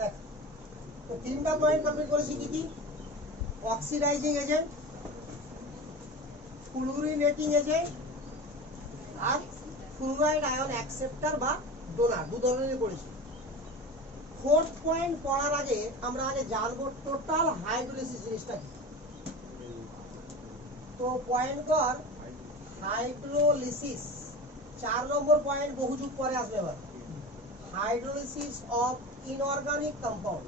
দেখ তো তিনটা পয়েন্ট কমপ্লিট করেছি কি কি অক্সিডাইজিং এজেন্ট ফুলুরিনেটিং এজেন্ট আর ফ্লুরাইড আয়ন অ্যাকসেপ্টার বা ডোনার দু ধরনের করেছি ফোর্থ পয়েন্ট পড়ার আগে আমরা আগে জানবো টোটাল হাইড্রোলিসিস জিনিসটা কি তো পয়েন্ট কর হাইড্রোলিসিস 4 নম্বর পয়েন্ট বহু যুগ পরে আসবে এবার hydrolysis of inorganic compound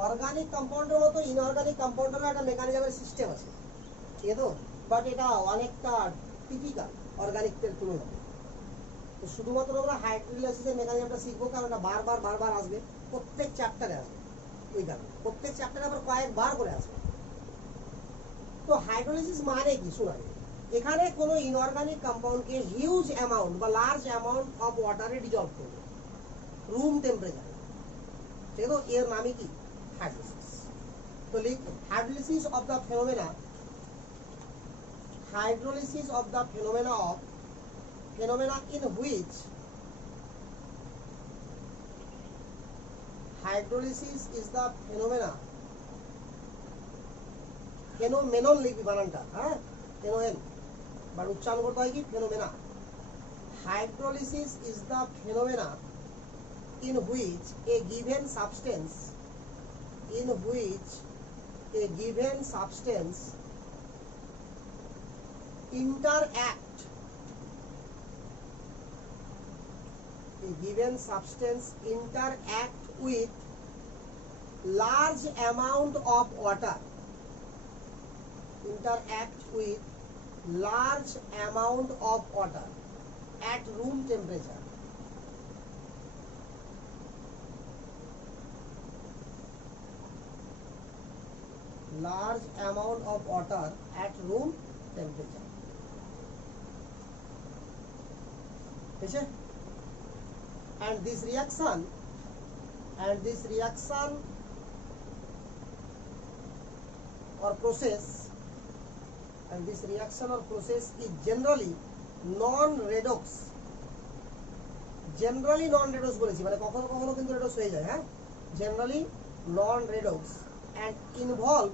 organic কম্পাউন্ডের মতো ইনঅর্গানিক কম্পাউন্ডেরও একটা মেকানিজমের সিস্টেম আছে ঠিক আছে তো বাট এটা অনেকটা টিপিক্যাল অর্গানিকের তুলনায় তো শুধুমাত্র আমরা হাইড্রোলিসিসের মেকানিজমটা শিখবো কারণ এটা বারবার আসবে প্রত্যেক চ্যাপ্টারে আসবে ওই কারণে প্রত্যেক চ্যাপ্টারে আবার কয়েকবার করে আসবে তো হাইড্রোলিসিস মানে কি শোনাবে এখানে কোনো ইনঅর্গানিক কম্পাউন্ডকে হিউজ অ্যামাউন্ট বা লার্জ অ্যামাউন্ট অফ ওয়াটারে ডিজলভ করবে রুম টেম্পারেচারে ঠিক আছে তো এর নামই কি হাইড্রোলিসিস তো লিখ hydrolysis of the phenomena in which hydrolysis is the phenomenon লিখবি বানানটা হ্যাঁ phenomenon বাট উচ্চারণ করতে হয় কি phenomena hydrolysis is the phenomena in which a given substance interact with large amount of water at room temperature large amount of water at room temperature okay? and this reaction or process is generally non-redox বলেছি মানে কখনো কখনো কিন্তু redox হয়ে যায় হ্যাঁ generally non-redox and involve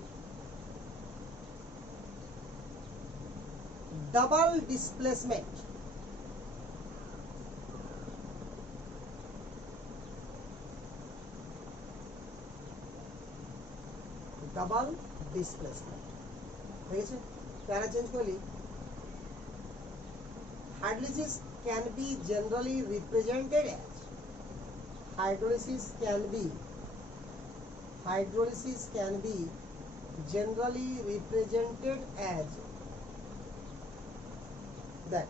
double displacement ঠিক আছে প্যারা চেঞ্জ করলি hydrolysis can be generally represented as hydrolysis can be generally represented as দেখ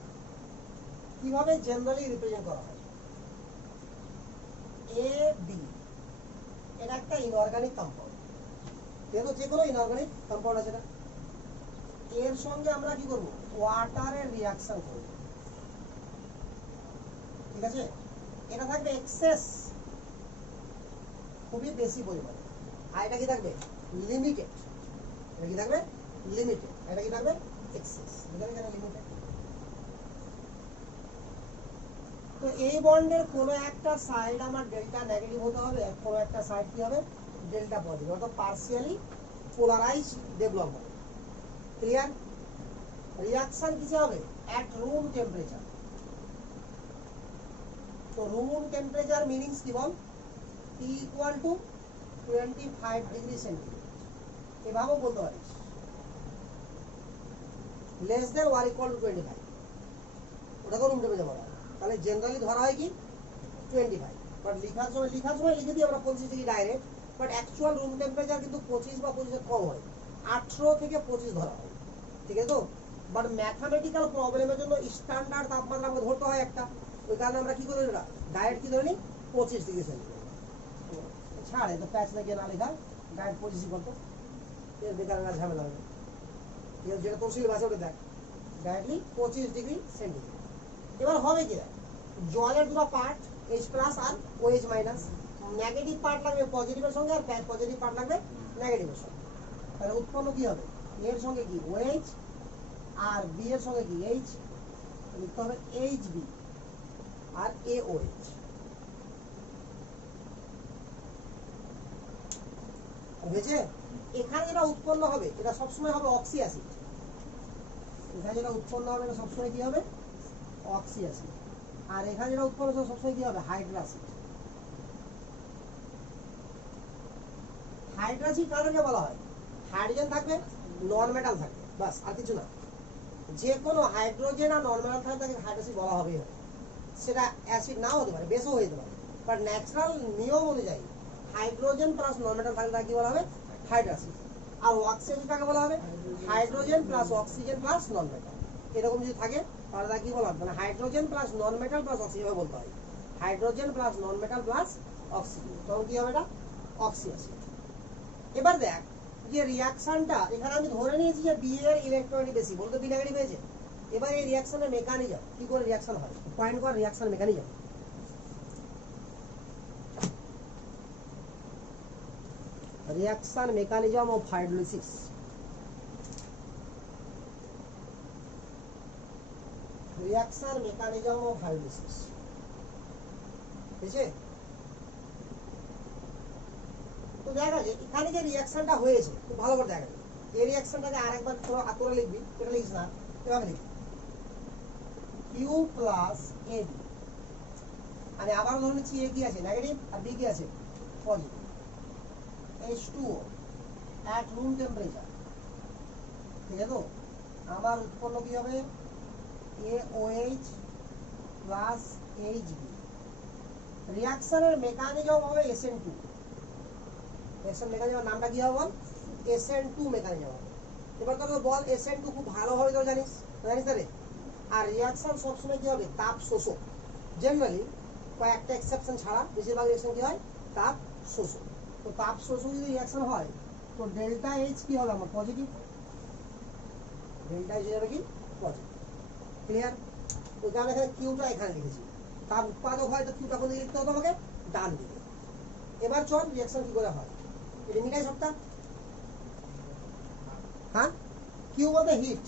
কিভাবে জেনারেলি রিপ্রেজেন্ট করা হয় এ বি এটা একটা ইনঅর্গানিক কম্পাউন্ড দেখো যে কোনো ইনঅর্গানিক কম্পাউন্ড আছে না এর সঙ্গে আমরা কি করব ওয়াটারের রিঅ্যাকশন করব ঠিক আছে এটা থাকবে এক্সেস খুবই বেশি পরিমাণে আর এটা কি থাকবে লিমিটেড এটা কি থাকবে লিমিটেড এটা কি থাকবে এক্সেস এখানে কেন লিমিটেড তো এই বন্ডের কোনো একটা সাইড আমার ডেল্টা নেগেটিভ হতে হবে আর কোনো একটা সাইড কি হবে ডেল্টা পজিটিভ অর্থাৎ পার্সিয়ালি পোলারাইজ ডেভেলপ হবে ক্লিয়ার রিঅ্যাকশন কিসে হবে এট রুম টেম্পারেচার তো রুম টেম্পারেচার মিনিংস কি বল T equal to 25 degree centigrade এভাবেও বলতে পারিস less than war equal to 25 ওটাকে রুম টেম্পারেচার বলা হয় তাহলে জেনারেলি ধরা হয় কি 25 বাট লেখার সময় লিখে দিই আমরা 25 degree direct but actual room temperature কিন্তু 25 বা 25 এর কম হয় 18 থেকে 25 ধরা হয় ঠিক আছে তো বাট ম্যাথমেটিক্যাল প্রবলেমের জন্য স্ট্যান্ডার্ড তাপমাত্রা আমরা ধরতে হয় একটা ওই কারণে আমরা কি করি এটা ডাইরেক্ট কি ধরে নিই 25 ডিগ্রি সেন্টিগ্রেড ছাড়ে তো প্যাচ লাগিয়ে না লেখা ডাইরেক্ট 25 বলতো এর বেকার না ঝামেলা হবে ঠিক আছে যেটা তফসিল ভাষা ওটা দেখ ডাইরেক্টলি 25 ডিগ্রি সেন্টিগ্রেড এবার হবে কি জলের দুটো পার্ট H প্লাস আর OH মাইনাস নেগেটিভ পার্ট লাগবে পজিটিভের সঙ্গে আর পজিটিভ পার্ট লাগবে নেগেটিভের সঙ্গে তাহলে উৎপন্ন কি হবে এর সঙ্গে কি OH আর বি এর সঙ্গে কি H লিখতে হবে HB আর AOH বুঝেছে এখানে যেটা উৎপন্ন হবে এটা সবসময় হবে অক্সি অ্যাসিড এখানে যেটা উৎপন্ন হবে এটা সবসময় কি হবে অক্সি অ্যাসিড আর এখানে যেটা উৎপন্ন হবে সবসময় কি হবে হাইড্রোক্সিড হাইড্রোক্সিড কারণে বলা হয় হাইড্রোজেন থাকবে নন মেটাল থাকবে বাস আর কিছু না যে কোনো হাইড্রোজেন আর নন মেটাল থাকলে তাকে হাইড্রোক্সিড বলা হবে সেটা অ্যাসিড নাও হতে পারে বেসও হতে পারে বাট ন্যাচারাল নিয়ম অনুযায়ী হাইড্রোজেন প্লাস নন মেটাল থাকলে তাকে কি বলা হবে হাইড্রোক্সিড আর অক্সিজেন কাকে বলা হবে হাইড্রোজেন প্লাস অক্সিজেন প্লাস নন মেটাল এরকম যদি থাকে তাহলে তাকে কি বলা হবে মানে হাইড্রোজেন প্লাস নন মেটাল প্লাস অক্সিজেন বলতে হয় হাইড্রোজেন প্লাস নন মেটাল প্লাস অক্সিজেন তখন কি হবে এটা অক্সি অ্যাসিড এবার দেখ যে রিঅ্যাকশনটা এখানে আমি ধরে নিয়েছি যে বি এর ইলেকট্রনিক বেশি বলতে বি নেগেটিভ হয়েছে এবার এই রিঅ্যাকশনের মেকানিজম কি করে রিঅ্যাকশন হয় পয়েন্ট কর reaction mechanism reaction mechanism of hydrolysis reaction mechanism of hydrolysis বুঝছে তো দেখা যায় এখানে যে রিঅ্যাকশনটা হয়েছে খুব ভালো করে দেখা যায় এই রিঅ্যাকশনটাকে আরেকবার পুরো আতরে লিখবি এটা লিখিস না এভাবে লিখবি Q plus AB মানে আবার ধরে নিচ্ছি A কি আছে নেগেটিভ আর B কি আছে positive H2O at room temperature ঠিক আছে তো আমার উৎপন্ন কি হবে AOH plus HB রিঅ্যাকশনের মেকানিজম হবে SN2 রিঅ্যাকশন মেকানিজমের নামটা কি হবে বল SN2 মেকানিজম হবে এবার তোর বল SN2 খুব ভালো হবে তো জানিস রে আর রিঅ্যাকশন সবসময় কি হবে তাপ শোষক জেনারেলি কয়েকটা এক্সেপশন ছাড়া বেশিরভাগ রিঅ্যাকশন কি হয় তাপ শোষক তো তাপ শোষক যদি রিঅ্যাকশন হয় তো ডেল্টা H কি হবে আমার পজিটিভ ডেল্টা H হবে কি পজিটিভ ক্লিয়ার তো তাহলে এখানে কিউটা এখানে লিখেছি তাপ উৎপাদক হয় তো কিউটা কোন দিকে লিখতে হবে আমাকে ডান দিকে এবার চল রিঅ্যাকশন কি করে হয় এটা মিটাই সবটা হ্যাঁ কিউ বলতে হিট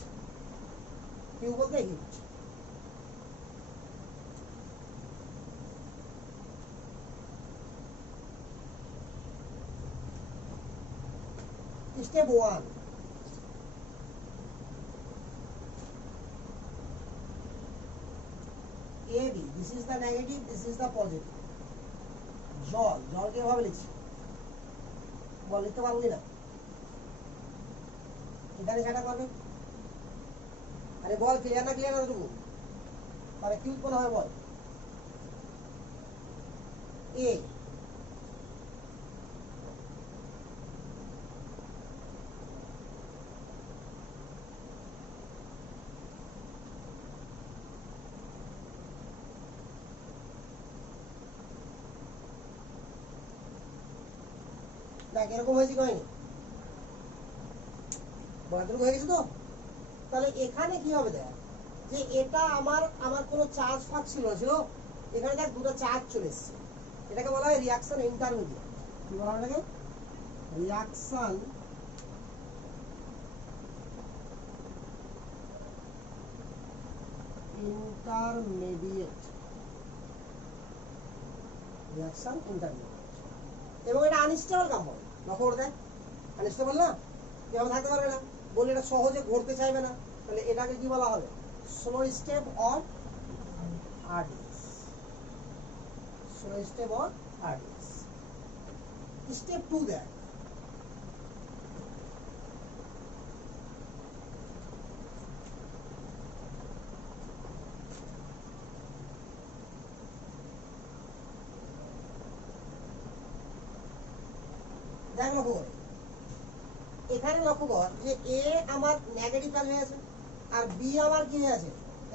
কিউ বলতে hit Step 1 AB this is the negative this is the positive জল জলকে এভাবে লিখছি বল লিখতে পারবো না এখানে সেটা করবে আরে বল ক্লিয়ার না ক্লিয়ার না টুকু তাহলে কি উৎপন্ন হবে বল A দেখ এরকম হয়েছে কি হয়নি বড় হয়ে গেছে তো তাহলে এখানে কি হবে দেখ যে এটা আমার কোনো চার্জ ফাঁক ছিল এখানে দেখ দুটো চার্জ চলে এসেছে এটাকে বলা হয় রিঅ্যাকশন ইন্টারমিডিয়েট কি বলা হয় এটাকে রিঅ্যাকশন ইন্টারমিডিয়েট রিঅ্যাকশন ইন্টারমিডিয়েট এবং এটা আনস্টেবল কম্পাউন্ড লক্ষ্য করে দেখ আনস্টেবল না এভাবে থাকতে পারবে না বলে এটা সহজে ঘুরতে চাইবে না তাহলে এটাকে কি বলা হবে slow step or RDS slow step or RDS step 2 দেখ দেখ লক্ষ্য করে এখানে লক্ষ্য কর যে এ আমার নেগেটিভ চার্জ হয়ে আছে আর বি আমার কি হয়ে আছে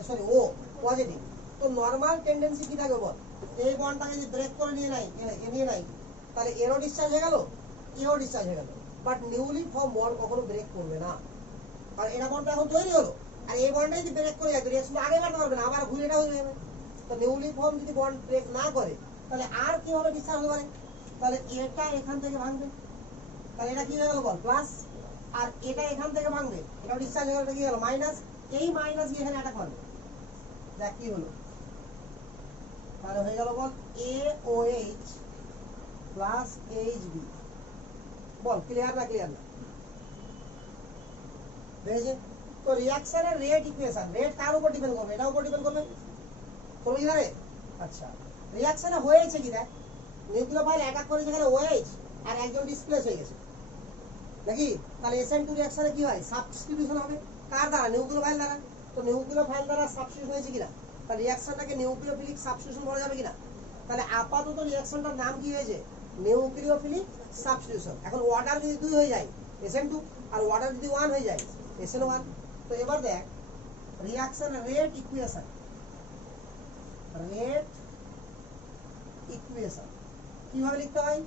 সরি ও পজিটিভ তো নরমাল টেন্ডেন্সি কি থাকে বল এই বন্ডটাকে যদি ব্রেক করে নিয়ে নাই তাহলে এরও ডিসচার্জ হয়ে গেল এও ডিসচার্জ হয়ে গেল বাট নিউলি ফর্ম বন্ড কখনো ব্রেক করবে না কারণ এটা বন্ডটা এখন তৈরি হলো আর এই বন্ডটা যদি ব্রেক করে যায় তো রিঅ্যাকশন আগে বাড়তে পারবে না আবার ঘুরে এটা হয়ে যাবে তো নিউলি ফর্ম যদি বন্ড ব্রেক না করে তাহলে আর কিভাবে ডিসচার্জ হতে পারে তাহলে এটা এখান থেকে ভাঙবে তাহলে এটা কি হয়ে গেল বল প্লাস আর এটা এখান থেকে ভাঙবে, এটা ডিসচার্জ হয়ে গেল, কি হলো মাইনাস, এই মাইনাস গিয়ে এখানে অ্যাটাক মারবে, দেখ কি হলো, তাহলে হয়ে গেল বল AOH প্লাস HB। বল ক্লিয়ার না ক্লিয়ার না? বুঝেছে? তো রিঅ্যাকশনের রেট ইকুয়েশন, রেট কার উপর ডিপেন্ড করবে? এটার উপর ডিপেন্ড করবে, করবে কি না রে? আচ্ছা, রিঅ্যাকশনে হয়েছে কি দেখ, নিউক্লিওফাইল অ্যাটাক করে যেখানে OH আর একজন ডিসপ্লেস হয়ে গেছে নাকি, তাহলে SN2 রিঅ্যাকশনে কি হয়? সাবস্টিটিউশন হবে কার দ্বারা? নিউক্লিওফাইল দ্বারা। তো নিউক্লিওফাইল দ্বারা সাবস্টিটিউশন হয়েছে কিনা, তাহলে রিঅ্যাকশনটাকে নিউক্লিওফিলিক সাবস্টিটিউশন বলা যাবে কিনা? তাহলে আপাতত রিঅ্যাকশনটার নাম কি হয়েছে? Nucleophilic substitution. এখন অর্ডার যদি 2 হয়ে যায় SN2, আর অর্ডার যদি 1 হয়ে যায় SN1। তো এবার দেখ reaction rate equation, rate equation কিভাবে লিখতে হয়?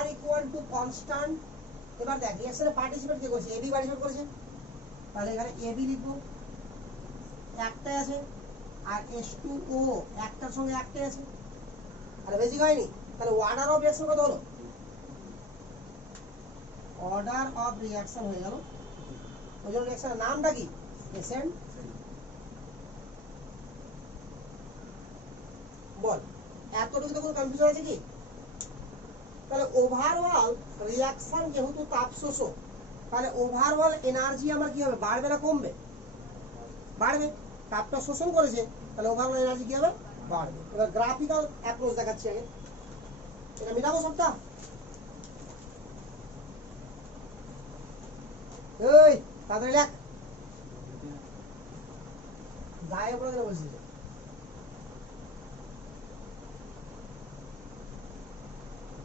R equal to constant. এবার দেখ রিঅ্যাকশনে পার্টিসিপেট কে করেছে? AB পার্টিসিপেট করেছে, তাহলে এখানে AB লিখবো, একটাই আছে, আর H2O একটার সঙ্গে একটাই আছে, আর বেশি হয়নি। তাহলে অর্ডার অফ রিঅ্যাকশন কত হলো? অর্ডার অফ রিঅ্যাকশন হয়ে গেল, ওই জন্য রিঅ্যাকশনের নামটা কি? SN। বল এতটুকু তো কোনো কনফিউশন আছে কি? তাহলে ওভারঅল রিঅ্যাকশন যেহেতু তাপ শোষক, তাহলে ওভারঅল এনার্জি আমার কি হবে? বাড়বে না কমবে? বাড়বে, তাপটা শোষণ করেছে, তাহলে ওভারঅল এনার্জি কি হবে? বাড়বে। এবার গ্রাফিক্যাল অ্যাপ্রোচ দেখাচ্ছি আগে, এটা মেটাবো সবটা। এই তাড়াতাড়ি লেখ, গায়ে পড়ে গেলে বলছিস,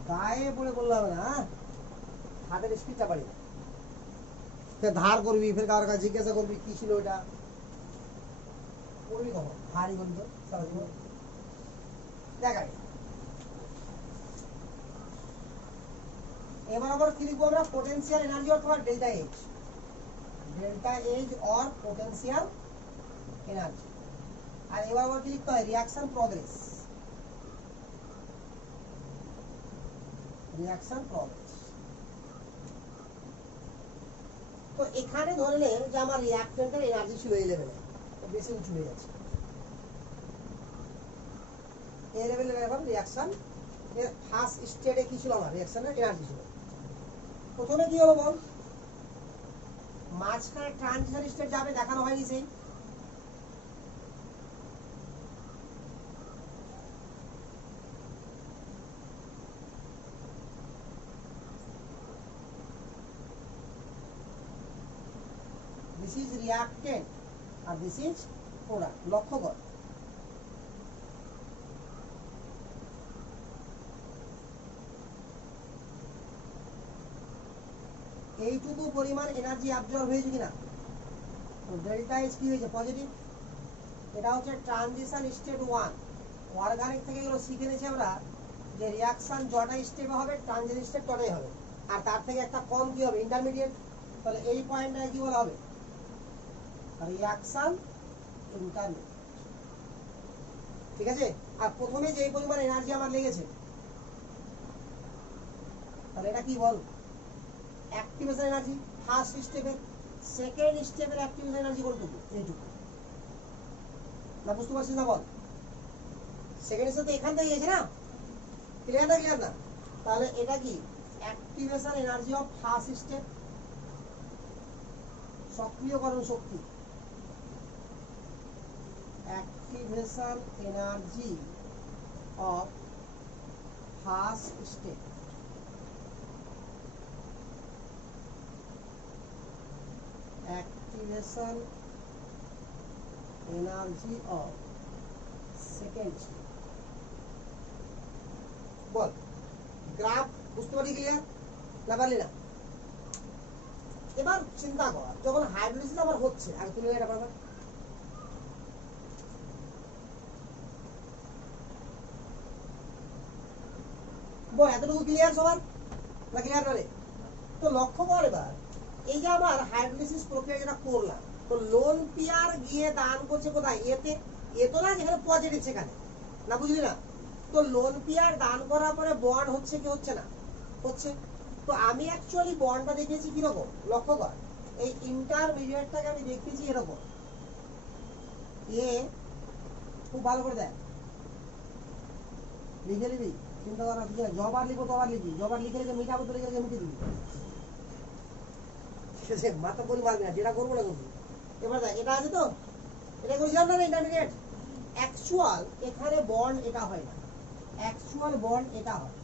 গায়ে পড়ে বললে হবে না, হাতের স্পিডটা বাড়ি, ফের ধার করবি, ফের কারোর কাছে জিজ্ঞাসা করবি কি ছিল ওটা, করবি কখন? ভারী করবি তো সারা জীবন। দেখ আগে এবার আবার কি লিখবো আমরা? পোটেনশিয়াল এনার্জি অথবা delta H, delta H or potential energy. আর এবার আবার কি লিখতে হয়? Reaction progress, reaction progress. তো এখানে ধরে নে যে আমার রিঅ্যাকটেন্টের এনার্জি ছিল এই লেভেলে, বেশি উঁচু হয়ে যাচ্ছে, এই লেভেলে এখন রিঅ্যাকশন এর ফার্স্ট স্টেটে কি ছিল? আমার রিঅ্যাকশনের এনার্জি ছিল, প্রথমে কি হলো বল? মাঝখানে ট্রানজিশন স্টেট যাবে, দেখানো হয়নি সেই, this is reactant R this is product। লক্ষ্য কর এইটুকু পরিমাণ এনার্জি অ্যাবজর্ব হয়েছে কিনা? তো ডেল্টা এইচ কি হয়েছে? পজিটিভ। এটা হচ্ছে ট্রানজিশন স্টেট 1। অর্গানিক থেকে এগুলো শিখে নিয়েছি আমরা যে রিঅ্যাকশন যটা স্টেপে হবে ট্রানজিশন স্টেট তটাই হবে, আর তার থেকে একটা কম কি হবে? ইন্টারমিডিয়েট। তাহলে এই পয়েন্টটাকে কি বলা হবে? Reaction intermediate. ঠিক আছে? আর প্রথমে যেই পরিমাণ এনার্জি আমার লেগেছে, তাহলে এটা কি বল? অ্যাক্টিভেশন এনার্জি ফার্স্ট স্টেপের। সেকেন্ড স্টেপের অ্যাক্টিভেশন এনার্জি কতটুকু? এইটুকু। না বুঝতে পারছিস না বল? সেকেন্ড স্টেপ তো এখান থেকে গেছে না, ক্লিয়ার না ক্লিয়ার না? তাহলে এটা কি activation energy of first step, সক্রিয়করণ শক্তি, activation energy of first step. Activation energy of second step. বল গ্রাফ বুঝতে পারি? ক্লিয়ার না পারলি না? এবার চিন্তা কর, যখন হাইড্রোলিসিস আমার হচ্ছে, আর তুমি এটা পারবে বল? এতটুকু ক্লিয়ার সবার না ক্লিয়ার করে? তো লক্ষ্য কর এবার, এই যে আমার হাইড্রোলিসিস প্রক্রিয়া যেটা করলাম, তো লোন পেয়ার গিয়ে দান করছে কোথায়? এতে। এ তো না যেখানে পজিটিভ সেখানে, না বুঝলি না? তো লোন পেয়ার দান করার পরে বন্ড হচ্ছে কি হচ্ছে না? হচ্ছে। তো তো আমি অ্যাকচুয়ালি বন্ডটা দেখেছি কিরকম, লক্ষ্য কর এই ইন্টারমিডিয়েটটাকে আমি দেখেছি এরকম এ, খুব ভালো করে দেখ, লিখে নিবি, চিন্তা করার কিছু নাই, যবার লিখবো তবার লিখবি, যবার লিখে লিখে মিটাবো তো লিখে লিখে মিটে দিবি, ঠিক আছে, মাথা বলি মারবি না, যেটা করবো না করবি। এবার দেখ এটা আছে তো, এটা করেছিলাম না ইন্টারমিডিয়েট, অ্যাকচুয়াল এখানে বন্ড এটা হয় না, অ্যাকচুয়াল বন্ড এটা হয়।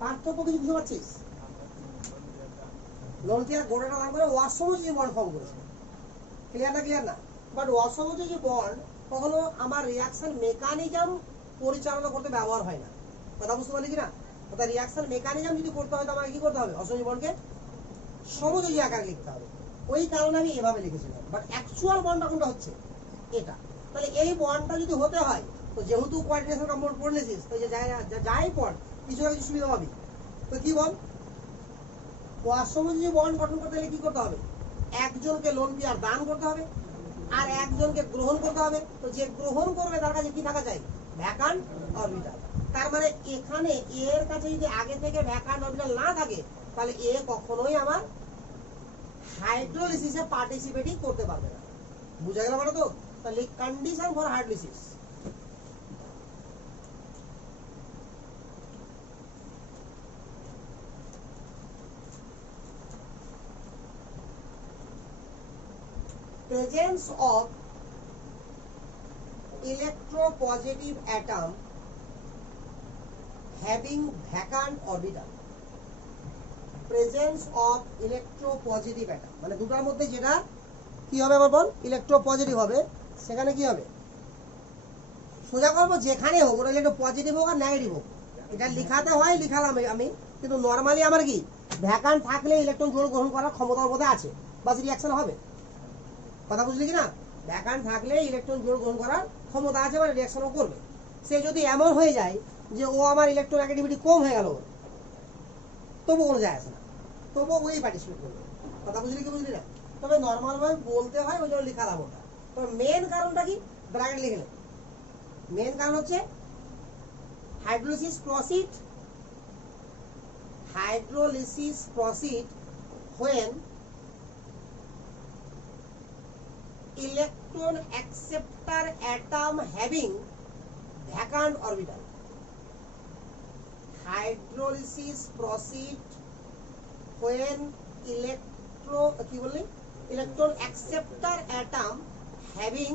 পার্থক্য কিছু বুঝতে পারছিস? লন্থিয়া গোড়াটা নাম করে অসমযোজী বন্ড ফর্ম করেছে, ক্লিয়ার না? ক্লিয়ার না? বাট অসমযোজী বন্ড কখনো আমার রিয়াকশন মেকানিজম পরিচালনা করতে ব্যবহার হয় না, কথা বুঝতে পারলি কিনা? অর্থাৎ রিয়াকশন মেকানিজম যদি করতে হয় তো আমাকে কি করতে হবে, অসমযোজী বন্ডকে সমযোজী আকারে লিখতে হবে, ওই কারণে আমি এভাবে লিখেছিলাম। বাট অ্যাকচুয়াল বন্ডটা কোনটা হচ্ছে এটা, তাহলে এই বন্ডটা যদি হতে হয় তো যেহেতু কোঅর্ডিনেশন কম্পাউন্ড পড়লেছিস তো যে যাই পড় কিছু না কিছু সুবিধা পাবি, তো কি বল, অসমযোজী বন্ড গঠন করতে গেলে কি করতে হবে, একজনকে লোন পেয়ার দান করতে হবে আর একজনকে গ্রহণ করতে হবে, তো যে গ্রহণ করবে তার কাছে কি থাকা চাই, ভ্যাকান্ট অরবিটাল। তার মানে এখানে এর কাছে যদি আগে থেকে ভ্যাকান্ট অরবিটাল না থাকে তাহলে এ কখনোই আমার হাইড্রোলিসিসে পার্টিসিপেটই করতে পারবে না, বুঝা গেল মানে? তো তাহলে condition for hydrolysis, presence of electropositive atom having vacant orbital, presence of electropositive atom মানে দুটার মধ্যে যেটা কি হবে আমার বল, ইলেকট্রোপজিটিভ হবে, সেখানে কি হবে, সোজা করবো যেখানে হোক, ওটা একটু পজিটিভ হোক আর নেগেটিভ হোক, এটা লিখাতে হয় লিখালাম আমি, কিন্তু নর্মালি আমার কি ভ্যাকান্ট থাকলে ইলেকট্রন জোড় গ্রহণ করার ক্ষমতার মধ্যে আছে, বাস রিয়াকশন হবে, কথা বুঝলি কিনা? ভ্যাকান্ট থাকলে ইলেকট্রন জোড় গ্রহণ করার ক্ষমতা আছে, মানে রিয়াকশনও করবে। সে যদি এমন হয়ে যায় যে ও আমার ইলেকট্রন অ্যাক্টিভিটি কম হয়ে গেল, তবু কোনো যায় আসে না, তবু ওই পার্টিসিপেট করবে, কথা বুঝলি কি বুঝলি না? তবে নর্মাল ভাবে বলতে হয়, ওই জন্য লিখালাম ওটা। তবে মেন কারণটা কি, ব্র্যাকেট লিখে নে, মেন কারণ হচ্ছে hydrolysis proceed when electron acceptor atom having vacant orbital, hydrolysis proceed when electron acceptor atom having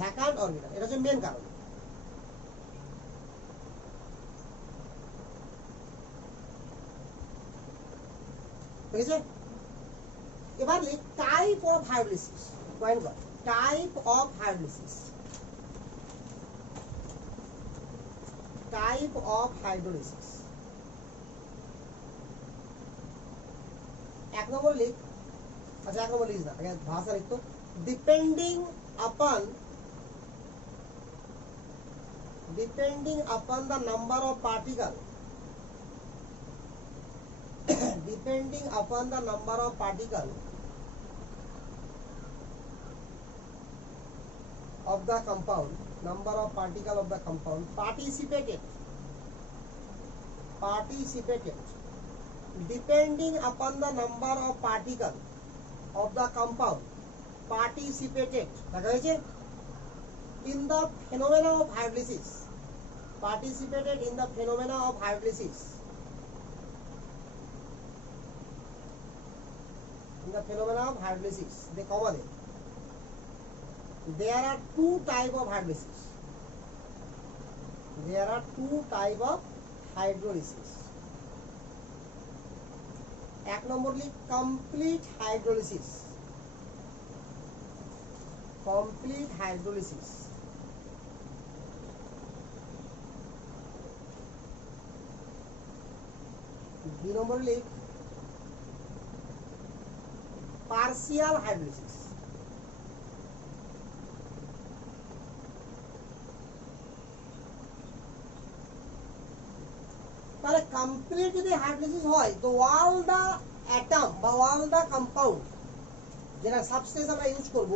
vacant orbital, এটা হচ্ছে মেন কারণ। ঠিক আছে, এবার লিখ টাইপ অফ হাইড্রোলিসিস, পয়েন্ট কর, type of hydrolysis, type of hydrolysis. এক নম্বর লিখ, আচ্ছা এক নম্বর লিখিস না, আগে ভাষা লিখতো, ডিপেন্ডিং আপন the number of particle, depending upon the number of particle of the compound, number of particle of the compound participated, depending upon the number of particle of the compound participated, দেখা হয়েছে, in the phenomena of hydrolysis, participated in the phenomena of hydrolysis, in the phenomena of hydrolysis, they cover it. There are two type of hydrolysis, there are two type of hydrolysis. এক নম্বরলি complete hydrolysis, complete hydrolysis, দুই নম্বরলি partial hydrolysis, তাহলে complete যদি hydrolysis হয় তো all the atom বা all the compound যেটা substance আমরা use করব,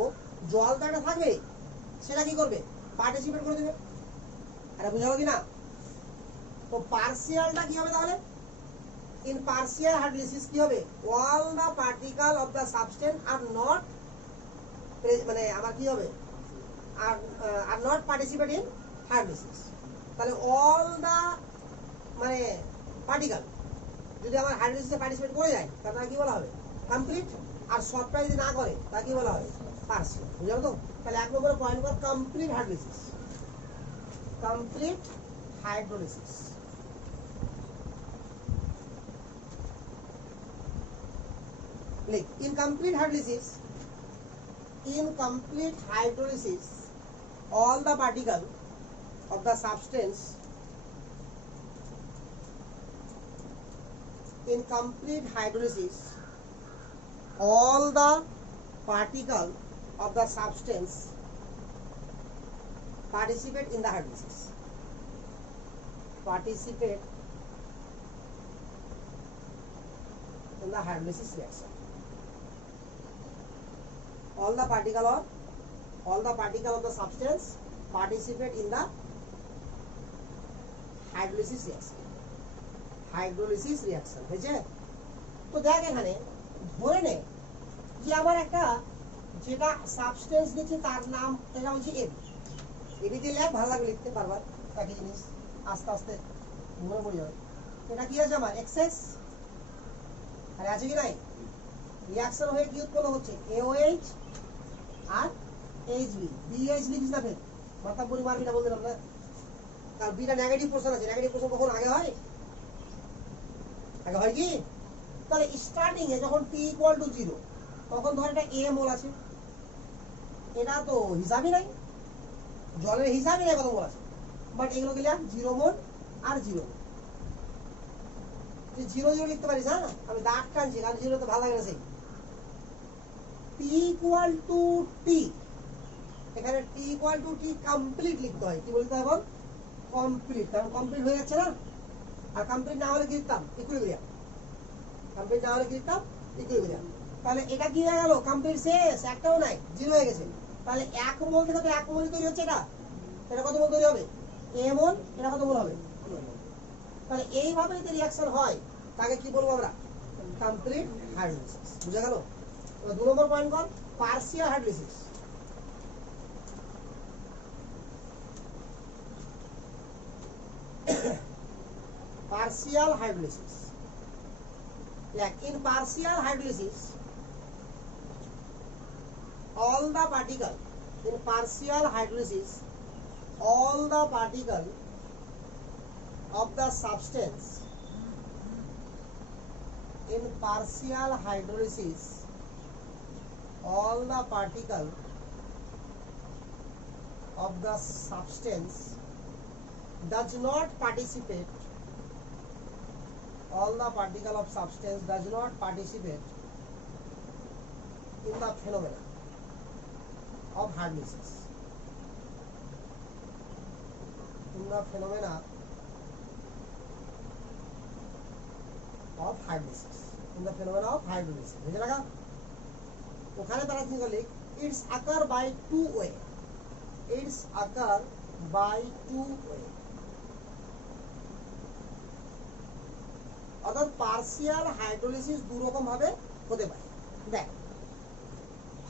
জল তো একটা থাকবে, সেটা কি করবে? পার্টিসিপেট করে দেবে। এটা বুঝা গেল কি না? তো পার্সিয়ালটা কি হবে তাহলে? ইন পার্সিয়াল হাইড্রোলিসিস কি হবে? All the particle of the substance are not, মানে আমার কি হবে, আর নট পার্টিসিপেট ইন হাইড্রোলিসিস। তাহলে অল দা মানে পার্টিকেল যদি আমার হাইড্রোলিসিসে পার্টিসিপেট করে যায় তাহলে কি বলা হবে? কমপ্লিট। আর সবটা যদি না করে তা কি বলা হবে? পার্সিয়াল। বুঝলো তো? তাহলে এক নম্বরে পয়েন্ট কর complete hydrolysis. Complete hydrolysis. Incomplete hydrolysis, all the particle of the substance, incomplete hydrolysis, all the particle of the substance participate in the hydrolysis. Participate in the hydrolysis reaction. All the particle of the substance participate in the hydrolysis reaction. Hydrolysis reaction হয়েছে? তো দেখ এখানে ধরে নে যে আমার একটা যেটা সাবস্টেন্স নিচ্ছে তার নাম এটা হচ্ছে এবি। এবি দিয়ে লেখ, ভালো লাগবে লিখতে বারবার একই জিনিস, আস্তে আস্তে মনে পড়ে যাবে। এটা কি আছে আমার? এক্সএস। আর আছে কি নাই? রিঅ্যাকশন হয়ে কি উৎপন্ন হচ্ছে? AOH আর HB। BH লিখিস না ফের, মাথা পুরি মারবি না বলে দিলাম না। কারণ বিটা নেগেটিভ পোর্শন আছে, নেগেটিভ পোর্শন কখন আগে হয়? আগে হয় কি? তাহলে স্টার্টিং এ যখন T = 0 তখন ধর এটা A মোল আছে, এটা তো হিসাবই নাই, জলের হিসাবই নাই কত মোল আছে, বাট এগুলো লিখলাম 0 মোল আর 0 মোল। তুই 0 0 লিখতে পারিস। হ্যাঁ, আমি দাগ টানছি কারণ 0 তো ভালো লাগে না। সেই T = T, এখানে T = T কমপ্লিট লিখতে হয়। কি বলতে হয় বল? কমপ্লিট। কারণ কমপ্লিট হয়ে যাচ্ছে না, আর কমপ্লিট না হলে কি লিখতাম? ইকুইলিব্রিয়াম। কমপ্লিট না হলে কি লিখতাম? ইকুইলিব্রিয়াম। তাহলে এটা কি হয়ে গেল? কমপ্লিট শেষ, একটাও নাই, 0 হয়ে গেছে। তাহলে 1 মোল থেকে তো 1 মোল তৈরি হচ্ছে। এটা কত মোল তৈরি হবে? A মোল। এটা কত মোল হবে? তাহলে এইভাবে যদি রিঅ্যাকশন হয় তাকে কি বলবো আমরা? Complete hydrolysis. বুঝা গেল? এবার 2 নম্বর পয়েন্ট কর partial hydrolysis. Partial hydrolysis. Like in partial hydrolysis, all the particle in partial hydrolysis, all the particle of the substance in partial hydrolysis, all the particle of the substance does not participate, all the particle of substance does not participate in the phenomena of hydrolysis, in the phenomena of hydrolysis, in the phenomena of hydrolysis। বুঝে লাগা? ওখানে তারা কি বলে? It's occur by two way, it's occur by two way। অর্থাৎ partial hydrolysis দু রকম ভাবে হতে পারে। দেখ,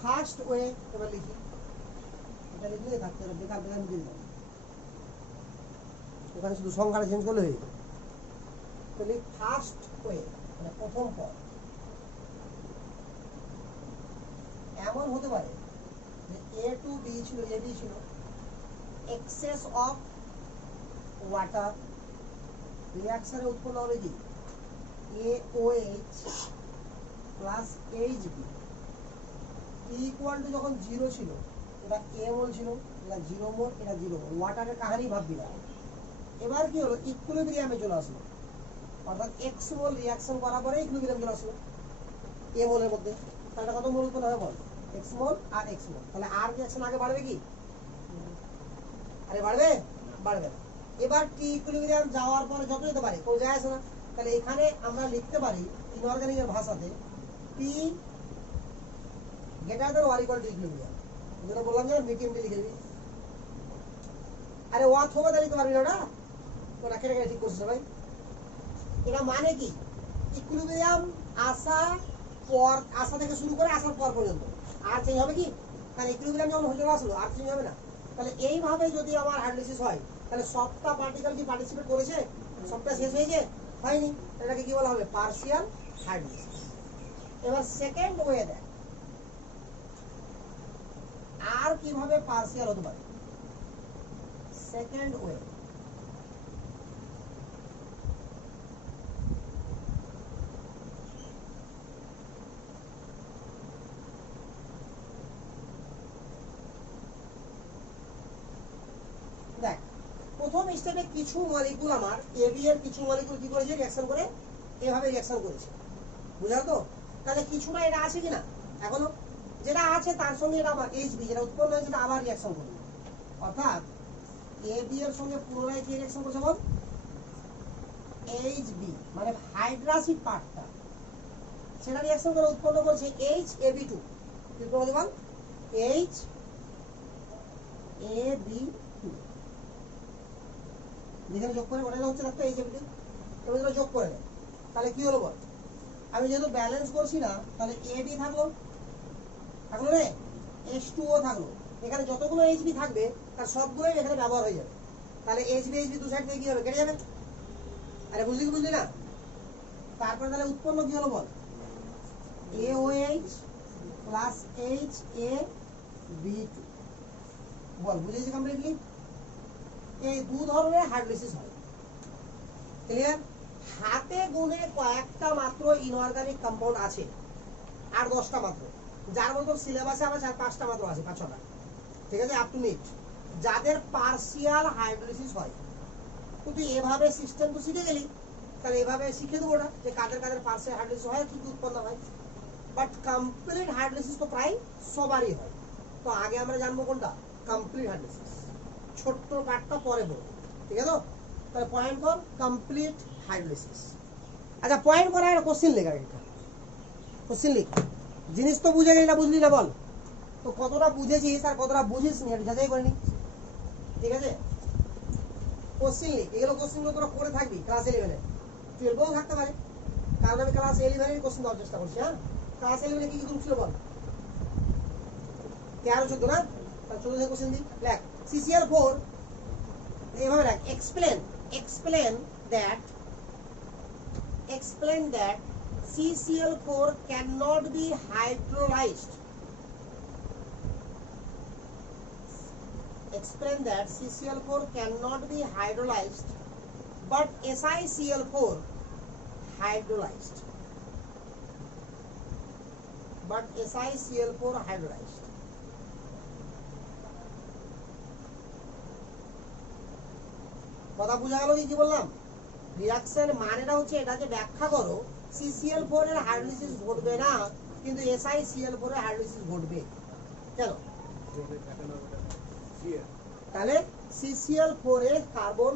ফার্স্ট ওয়ে, এবার লিখি, এটা লিখলে থাকতে হবে, বেকার বেকার লিখে দিলাম, এখানে শুধু সংখ্যাটা চেঞ্জ করলে হয়ে যেত। তাহলে ফার্স্ট ওয়ে মানে প্রথম পদ এমন হতে পারে যে A to B ছিল, AB ছিল, এক্সেস অফ ওয়াটার, রিঅ্যাকশনে উৎপন্ন হবে কি? AOH plus HB। T = যখন 0 ছিল এটা A মোল ছিল, এটা 0 মোল, এটা 0 মোল। ওয়াটারের কাহিনী ভাববি না। এবার কি হলো? ইকুইলিব্রিয়ামে চলে আসলো, অর্থাৎ X মোল রিঅ্যাকশন করার পরে ইকুইলিব্রিয়াম চলে আসলো A মোলের মধ্যে। তাহলে কত মোল উৎপন্ন হবে বল? X মোল আর X মোল। তাহলে আর রিঅ্যাকশন আগে বাড়বে কি? আরে বাড়বে? বাড়বে না। এবার T ইকুইলিব্রিয়াম যাওয়ার পরে যত যেতে পারে কোনো যায় আসে না। তাহলে এখানে আমরা লিখতে পারি ইনঅর্গানিক এর ভাষাতে T greater than war equal to equilibrium. যেটা বললাম যে মিডিয়ামটি লিখে দিবি। আরে অথবা লিখতে পারবি না, ওটা কেটে কেটে ঠিক করছিস ভাই। এটা মানে কি, ইকুইলিব্রিয়াম আসা থেকে শুরু করে আসার পর পর্যন্ত আর চেঞ্জ হবে কি? কারণ ইকুইলিব্রিয়াম যখন হয়ে আসলো আর চেঞ্জ হবে না। তাহলে এইভাবে যদি আমার হাইড্রোলাইসিস হয়, তাহলে সবটা পার্টিকেল কি পার্টিসিপেট করেছে? সবটা শেষ হয়েছে? হয়নি। এটাকে কি বলা হবে? Partial hydrolysis. এবার সেকেন্ড ওয়ে দেখ, আর কিভাবে পার্শিয়াল হতে পারে? সেকেন্ড ওয়ে, দেখ প্রথম স্টেপে কিছু মলিকুল আমার এবি এর কিছু মলিকুল কি করেছে? রিঅ্যাকশন করে এভাবে রিঅ্যাকশন করেছে, বুঝালো তো? তাহলে কিছুটা এটা আছে কিনা? এখনো যেটা আছে তার সঙ্গে এটা আবার এইচবি যেটা উৎপন্ন হয়েছে সেটা আবার রিঅ্যাকশন করবে। অর্থাৎ এবি এর সঙ্গে পুনরায় কি রিঅ্যাকশন করছে বল? এইচবি মানে হাইড্রাসিড পার্টটা, সেটা রিঅ্যাকশন করে উৎপন্ন করছে HAB2। কি করে বল? HAB2 যেখানে যোগ করে ওটা হচ্ছে একটা HAB2, এবার যেটা যোগ করে দেয় তাহলে কি হলো বল? আমি যেহেতু ব্যালেন্স করছি না, তাহলে AB থাকলো রে, H2O থাকলো। এখানে যতগুলো HB থাকবে তার সবগুলোই এখানে ব্যবহার হয়ে যাবে। তাহলে HB দু সাইড থেকে কি হবে? কেটে যাবে। আরে বুঝলি না? তারপরে তাহলে উৎপন্ন কি হলো বল? AOH প্লাস HAB2 বল, বুঝেছি কমপ্লিটলি? এই দু ধরনের হাইড্রোলাইসিস হয়। ক্লিয়ার? হাতে গুনে কয়েকটা মাত্র ইনঅর্গানিক কম্পাউন্ড আছে, আর 10টা মাত্র, যার মধ্যে সিলেবাসে আবার 4-5টা মাত্র আছে, 5-6টা, ঠিক আছে, আপ টু মিট, যাদের পার্শিয়াল হাইড্রোলাইসিস হয়। তো তুই এভাবে সিস্টেম তো শিখে গেলি, তাহলে এভাবে শিখে দেবো না যে কাদের কাদের পার্শিয়াল হাইড্রোলাইসিস হয়, কি উৎপন্ন হয়। বাট কমপ্লিট হাইড্রোলাইসিস তো প্রায় সবারই হয়। তো আগে আমরা জানবো কোনটা? Complete hydrolysis. ছোট্ট পার্টটা পরে বলবো, ঠিক আছে? তাহলে পয়েন্ট ফর কমপ্লিট হাইড্রোলাইসিস। আচ্ছা পয়েন্ট করা একটা কোশ্চেন লেখা, এটা কোশ্চেন লিখ। জিনিস তো বুঝে গেলি না, বুঝলি না বল? তো কতটা বুঝেছিস আর কতটা বুঝিস নি এটা যাচাই করে নি, ঠিক আছে? কোশ্চেন লিখ, এগুলো কোশ্চেনগুলো তোরা করে থাকবি ক্লাস 11-এ, 12-এও থাকতে পারে, কারণ আমি ক্লাস 11-এর কোশ্চেন দেওয়ার চেষ্টা করছি। হ্যাঁ, ক্লাস 11-এ কি কি গ্রুপ ছিল বল? 13-14 না? তাহলে 14 থেকে কোশ্চেন দিই। লেখ CCl4 এইভাবে লেখ, explain that CCl4 cannot be hydrolyzed. Explain that CCl4 cannot be hydrolyzed, but SiCl4 hydrolyzed. But SiCl4 hydrolyzed. কথা বুঝা গেল কি বললাম? রিঅ্যাকশন মানেটা হচ্ছে এটা, যে ব্যাখ্যা করো CCl4 এর হাইড্রোলাইসিস ঘটবে না, কিন্তু SiCl4 এর হাইড্রোলাইসিস ঘটবে। কেন? তাহলে CCl4 এর কার্বন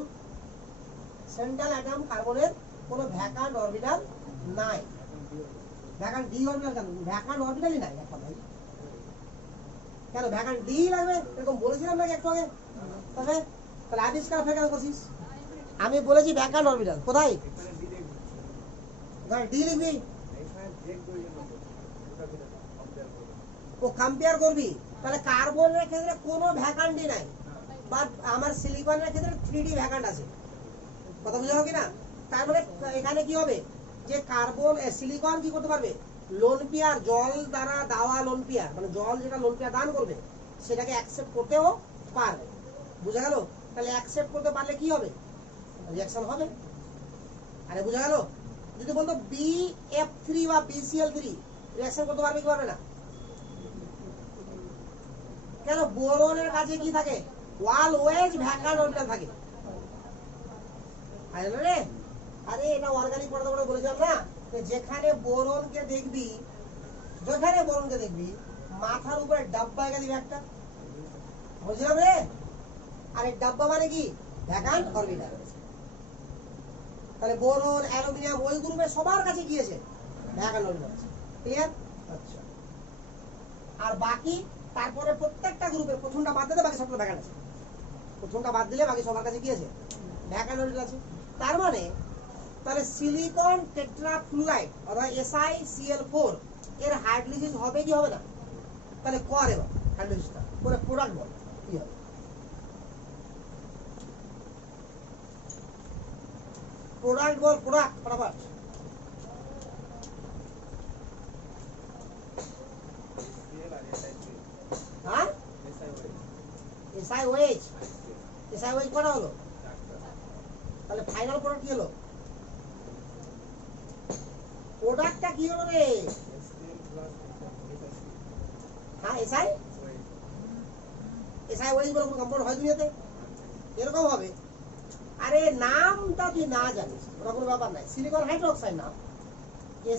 সেন্ট্রাল অ্যাটম কার্বনের কোনো ভ্যাকান্ট অরবিটাল নাই। ভ্যাকান্ট ডি অরবিটাল কেন? ভ্যাকান্ট অরবিটালই নাই একটা ভাই। কেন ভ্যাকান্ট ডি লাগবে? এরকম বলেছিলাম নাকি একটু আগে? তবে তাহলে আবিষ্কার ফের কেন করছিস? আমি বলেছি ভ্যাকান্ট অরবিটাল কোথায়? ডি লিখবি, ও কম্পেয়ার করবি। তাহলে কার্বনের ক্ষেত্রে কোনো ভ্যাকান্টই নাই, বাট আমার সিলিকনের ক্ষেত্রে 3D ভ্যাকান্ট আছে। কথা বুঝা হবে কিনা? তার মানে এখানে কি হবে, যে কার্বন সিলিকন কি করতে পারবে? লোন পেয়ার, জল দ্বারা দেওয়া লোন পেয়ার, মানে জল যেটা লোন পেয়ার দান করবে সেটাকে অ্যাকসেপ্ট করতেও পারবে। বুঝা গেল? তাহলে অ্যাকসেপ্ট করতে পারলে কি হবে? রিঅ্যাকশন হবে। আরে বুঝা গেল? যদি বলতো BF3 বা BCl3 রিঅ্যাকশন করতে পারবে কি পারবে না? কেন? বোরনের কাছে কি থাকে? অলওয়েজ ভ্যাকান্ট অরবিটাল থাকে। আরে এটা অর্গানিক পড়াতে পড়ে বলেছিলাম না, যেখানে বোরনকে দেখবি মাথার উপরে ডাব্বা একা দিবে একটা, বুঝলাম রে? আর এই ডাব্বা মানে কি? Vacant orbital. তাহলে বোরন, অ্যালুমিনিয়াম ওই গ্রুপে সবার কাছে গিয়েছে ভ্যাকান্ট অরবিটাল। ক্লিয়ার? আচ্ছা আর বাকি তারপরে প্রত্যেকটা গ্রুপের প্রথমটা বাদ দিলে বাকি সবটা ভ্যাকান্ট আছে। প্রথমটা বাদ দিলে বাকি সবার কাছে কি আছে? ভ্যাকান্ট আছে। তার মানে তাহলে সিলিকন টেট্রাফ্লুরাইড অর্থাৎ SiCl4 এর হাইড্রোলিসিস হবে কি হবে না? তাহলে কর এবার হাইড্রোলিসিসটা করে প্রোডাক্ট বল কি হবে? প্রোডাক্ট বল, প্রোডাক্ট ফটাফট। হ্যাঁ SiOH SiOH কটা হলো? তাহলে ফাইনাল প্রোডাক্ট কি হলো? প্রোডাক্টটা কি হলো রে? হ্যাঁ SiOH বলে কোনো কম্পাউন্ড হয় দুনিয়াতে? এরকম হবে। আরে নামটা তুই না জানিস ওটা কোনো ব্যাপার নাই। সিলিকন হাইড্রোক্সাইড নাম,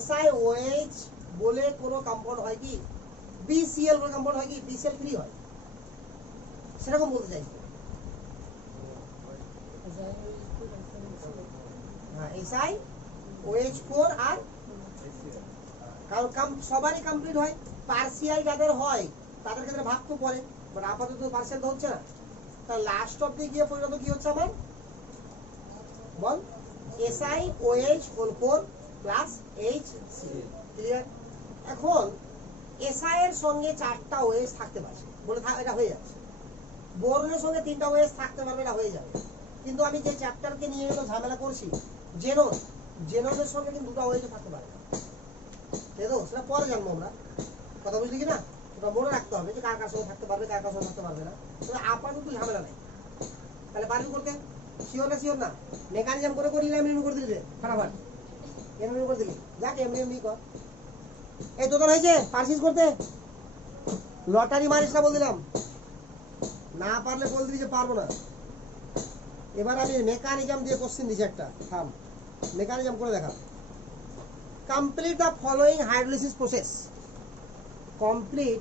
SiOH বলে কোনো কম্পাউন্ড হয় কি? BCl বলে কম্পাউন্ড হয় কি? BCl3 হয়, সেরকম বলতে চাইছি। হ্যাঁ SiOH4 আর কারণ সবারই কমপ্লিট হয়, পার্সিয়াল যাদের হয় তাদের ক্ষেত্রে ভাগ তো পড়ে, বাট আপাতত পার্সিয়াল তো হচ্ছে না। তাহলে লাস্ট অব্দি গিয়ে পরিণত কি হচ্ছে আমার বল? SiOH4 plus HCl। ক্লিয়ার? এখন SI এর সঙ্গে 4টা OH থাকতে পারছে বলে এটা হয়ে যাচ্ছে, বোরনের সঙ্গে 3টা OH থাকতে পারবে, এটা হয়ে যাবে। কিন্তু আমি যে চ্যাপ্টারকে নিয়ে এলো ঝামেলা করছি জেননের সঙ্গে কিন্তু 2টা OH থাকতে পারে না, সেটা পরে জানবো আমরা। কথা বুঝলি কি না? ওটা মনে রাখতে হবে যে কার কার সঙ্গে থাকতে পারবে, কার কার সঙ্গে থাকতে পারবে না। তবে আপাতত ঝামেলা নেই। তাহলে পারবি করতে? শিওর না? শিওর না? মেকানিজম করে করলি না এমনি করে দিলি? ফাটাফাট এমনি করে দিলি, যাক এমনি কর। এই তোদের হয়েছে পারছিস করতে? লটারি মারিস না বল দিলাম, না পারলে বল দিবি যে পারবো না। এবার আমি মেকানিজম দিয়ে কোশ্চেন দিচ্ছি একটা, থাম মেকানিজম করে দেখা। Complete the following hydrolysis process. Complete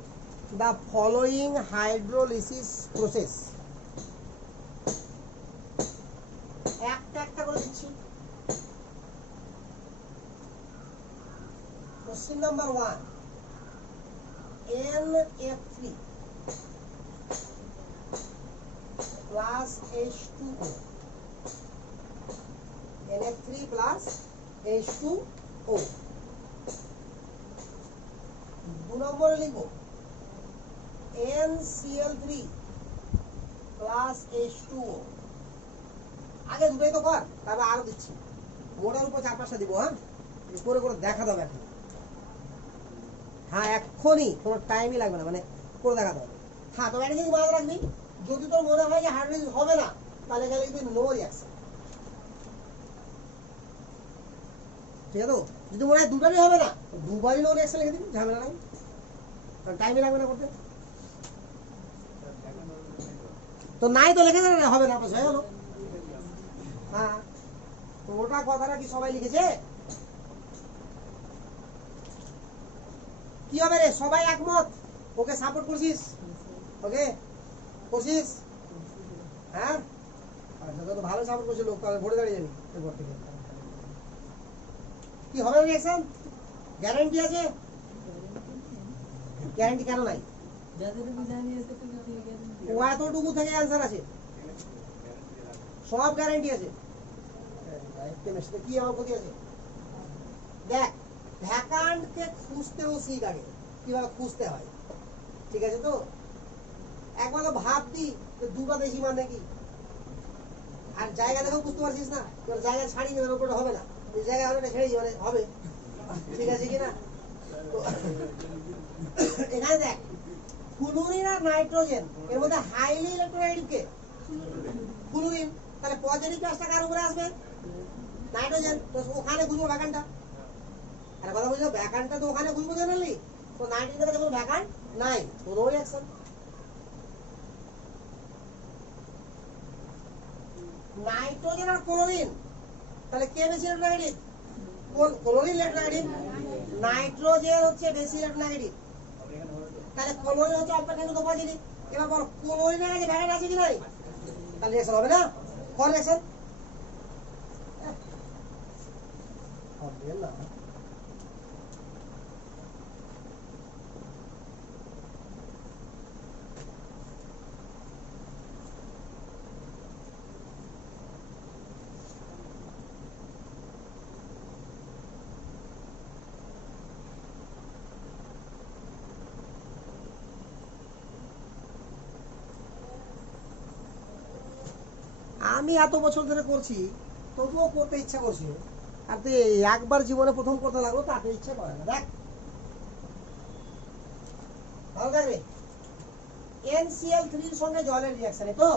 the following hydrolysis process. একটা একটা করে দিচ্ছি। Question number 1, NF3 plus H2O, NF3 plus H2O। 2 নম্বরে লিখবো NCl3 plus H2O। আগে দুটোই তো কর, তারপর আরো দিচ্ছি, মোটার উপর 4-5টা দিব। হ্যাঁ করে করে দেখা দেবে এখন। হ্যাঁ এক্ষুনি কোনো টাইমই লাগবে না, মানে করে দেখাতে হবে। হ্যাঁ তবে একটা জিনিস মনে রাখবি, যদি তোর মনে হয় যে হাইড্রোলিসিস হবে না তাহলে গেলে কিন্তু নো রিঅ্যাকশন, ঠিক আছে? যদি মনে হয় দুটারই হবে না দুবারই নো রিঅ্যাকশন লিখে দিবি, ঝামেলা নাই, কারণ টাইমই লাগবে না করতে। তো নাই তো লিখে দেবে, হবে না পাশে হয়ে গেল। হ্যাঁ তো ওটা কথাটা কি সবাই লিখেছে? কি হবে রে, সবাই একমত? ওকে সাপোর্ট করছিস? ওকে করছিস? হ্যাঁ আচ্ছা তো ভালো সাপোর্ট করছিস লোক, তাহলে ভোটে দাঁড়িয়ে যাবি এরপর থেকে। কি হবে রিঅ্যাকশন? গ্যারান্টি আছে? গ্যারান্টি কেন নাই? ও এতটুকু থেকে অ্যান্সার আছে, সব গ্যারান্টি আছে। কি আমার ক্ষতি আছে? দেখ ভ্যাকান্টকে খুঁজতেও শিখ আগে, কিভাবে খুঁজতে হয়, ঠিক আছে? তো একবার তো ভাববি যে দুটো দেখি মানে কি, আর জায়গা দেখেও বুঝতে পারছিস না, তোর জায়গা ছাড়ি নেবে ওপরে হবে না, এই জায়গা হলে ছেড়ে মানে হবে, ঠিক আছে কিনা? তো এখানে দেখ ফ্লুরিন আর নাইট্রোজেন এর মধ্যে হাইলি ইলেকট্রোনেগেটিভ কে? ফ্লুরিন। তাহলে পজিটিভ চার্জটা কার উপরে আসবে? নাইট্রোজেন। তো ওখানে খুঁজবো ভ্যাকান্টটা। আর কথা বুঝলো, ভ্যাকান্টটা তো ওখানে খুঁজবো জেনারেলি, তো নাইট্রোজেনের কাছে কোনো ভ্যাকান্ট নাই, তো নো রিঅ্যাকশন। নাইট্রোজেন আর ক্লোরিন, তাহলে কে বেশি ইলেকট্রোনেগেটিভ? ক্লোরিন ইলেকট্রোনেগেটিভ, নাইট্রোজেন হচ্ছে বেশি ইলেকট্রোনেগেটিভ, তাহলে ক্লোরিন হচ্ছে অপেক্ষাকৃত পজিটিভ। এবার বল ক্লোরিনের কাছে ভ্যাকান্ট আছে কি নাই? তাহলে রিঅ্যাকশন হবে না, কোন রিঅ্যাকশন হবে না। আমি এত বছর ধরে করছি তবুও করতে ইচ্ছা করছে, আর তুই একবার জীবনে প্রথম করতে লাগলো তাতে ইচ্ছা করে না। দেখ ভালো থাকবে। NCl3 এর সঙ্গে জলের রিঅ্যাকশন, তো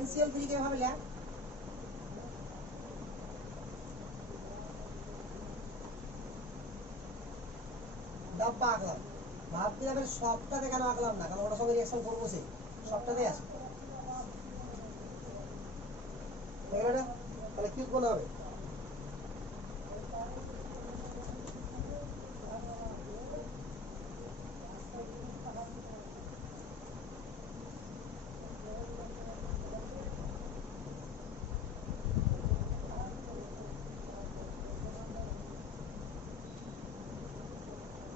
NCl3 কিভাবে লেখ? ডাব্বা আঁকলাম, ভাবছিলাম সবটাতে কেন আঁকলাম না, কারণ ওটার সঙ্গে রিঅ্যাকশন করবো, সেই সবটাতে আছে। তাহলে কি করতে হবে?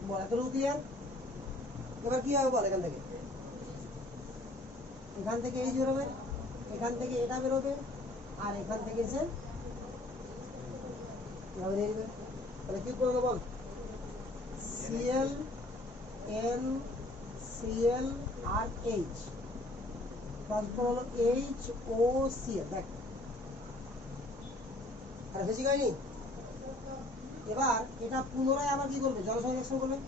বল এতটুকু ক্লিয়ার? এবার কি হবে বল, এখান থেকে এই বেরোবে, এখান থেকে এটা বেরোবে, আর এখান থেকে এসে এভাবে নিয়ে নেবে। তাহলে কি করবো বল? Cl N Cl আর H ট্রান্সফার হলো HOCl। দেখ আর বেশি হয়নি। এবার এটা পুনরায় আবার কি করবে? জলের সঙ্গে রিঅ্যাকশন করবে।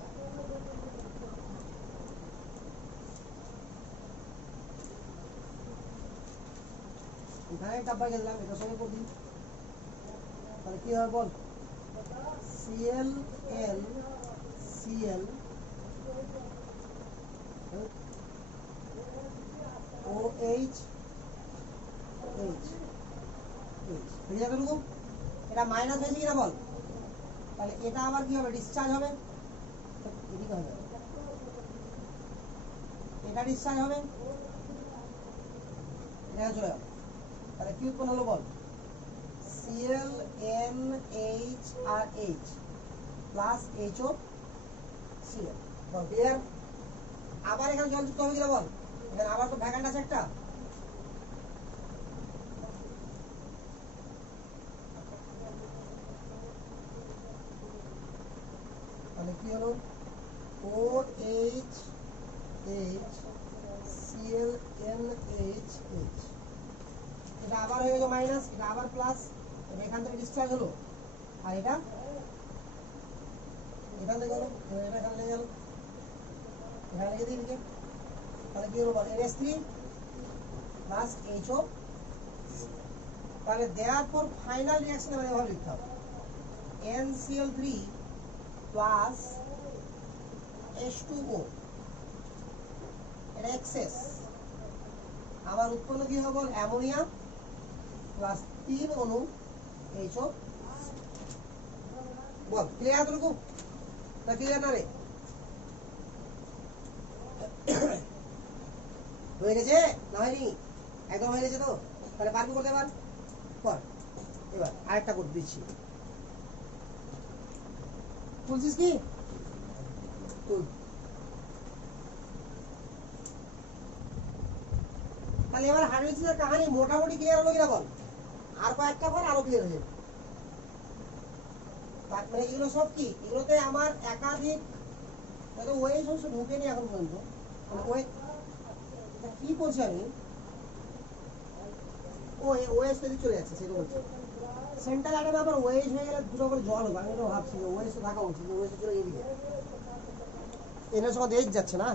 এখানে ডাব্বা গেলাম, এটার সঙ্গে করে দিই, তাহলে কি হবে বল? Cl N Cl OH H H। এটা মাইনাস হয়েছে কিনা বল? তাহলে এটা আবার কি হবে? ডিসচার্জ হবে, এদিকে হবে, এটা ডিসচার্জ হবে, এটা চলে যাবে। তাহলে কি উৎপন্ন হলো বল? Cl N H আর H প্লাস HOCl। বল ক্লিয়ার? আবার এখানে জল যুক্ত হবে কিনা বল? এখানে আবার তো ভ্যাকান্ট আছে একটা, তাহলে কি হলো? OH H Cl NH H। এটা আবার হয়ে গেল মাইনাস, এটা আবার প্লাস, এটা এখান থেকে ডিসচার্জ হলো, আর এটা এখান থেকে গেল, এটা এখান থেকে গেল, এখানে লিখে দিই লিখে। তাহলে কি হলো বল? NH3 plus HO। তাহলে দেওয়ার পর ফাইনাল রিঅ্যাকশন এবার এভাবে লিখতে হবে, NCl3 প্লাস H2O, এটা এক্সেস। আবার উৎপন্ন কি হবে বল? অ্যামোনিয়া প্লাস 3 অণু HO। বল ক্লিয়ার? এতটুকু না ক্লিয়ার না রে? হয়ে গেছে না হয়নি? একদম হয়ে গেছে তো? তাহলে পারবো করতে, এবার কর। এবার আরেকটা করতে দিচ্ছি, বলছিস কি তুই? তাহলে এবার হাইড্রোজেনের কাহিনী মোটামুটি ক্লিয়ার হলো কিনা বল? আর কয়েকটা পর আরো ক্লিয়ার হয়ে যাবে। মানে এগুলো সব কি? এগুলোতে আমার একাধিক ওয়েজ অংশ ঢুকেনি এখন পর্যন্ত। কি করছি আমি? ওয়েজ যদি চলে যাচ্ছে সেটা বলছি। সেন্টার অ্যাটমে আবার ওয়েজ হয়ে গেলে দুটো করে জল হবে, আমি তো ভাবছি ওয়েজ তো থাকা উচিত, ওয়েজ চলে এদিকে এনের সঙ্গে এইচ যাচ্ছে না,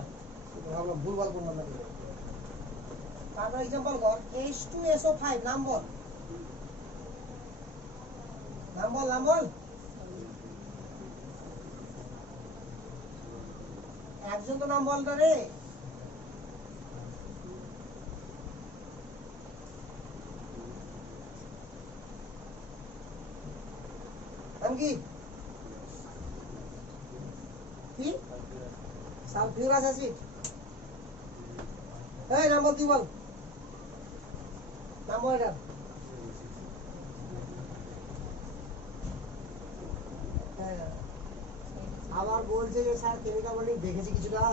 ভাবলাম ভুলভাল করলাম না। তারপর এক্সাম্পল কর, H2SO5 নাম বল, নাম বল, নাম বল। একজন তো নাম বলটা রে। নাম কি? কি? Sulphurous acid. এই নাম বল, তুই বল, নাম বল এটা। আবার বলছে যে স্যার কেমিক্যাল বন্ডিং দেখেছি কিছুটা,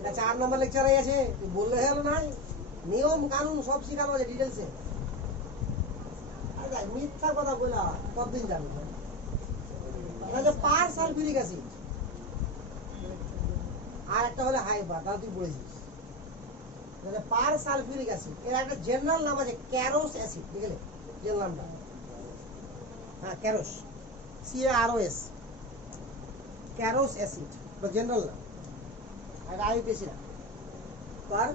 এটা 4 নম্বর লেকচারে আছে, তুই বললে হলো না, নিয়ম কানুন সব শেখানো আছে ডিটেলসে। আরে মিথ্যা কথা বলা কতদিন জানবে? এটা যে পার সালফিউরিক অ্যাসিড, আর একটা হলো হাইব্রা, তাহলে তুই পড়েছিস। তাহলে পার সালফিউরিক অ্যাসিড এর একটা জেনারেল নাম আছে ক্যারোস অ্যাসিড, বুঝলে জেনারেল নামটা? হ্যাঁ ক্যারোস, CAROS, ক্যারোস অ্যাসিড বা জেনারেল নাম। আর আইপিএসি না, পার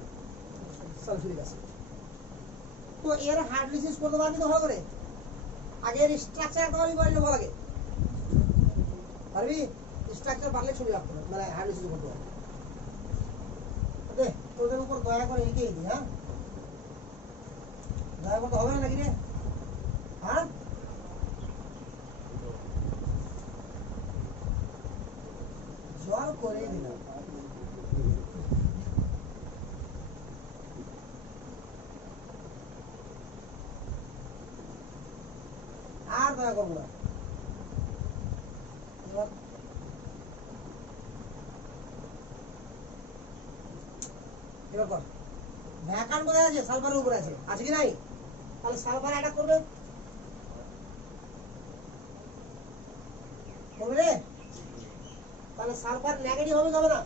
সালফিউরিক অ্যাসিড। তো এর হাইড্রোলিসিস করতে পারবি তো ভালো করে? আগে এর স্ট্রাকচার একটা পারবি, বললে বল আগে পারবি? স্ট্রাকচার পারলে ছবি রাখতে হবে, মানে হাইড্রোলিসিস করতে পারবি। তোদের উপর দয়া করে এগিয়ে দিই, হ্যাঁ দয়া করতে হবে না নাকি রে? হ্যাঁ জল করে দিলাম। আর দয়া করবো না। এবার কর। ভ্যাকান কোথায় আছে? সালফারের উপরে আছে, আছে কি নাই? তাহলে সালফার অ্যাটাক করবে, করবে রে? তাহলে সালফার নেগেটিভ হবে, হবে না?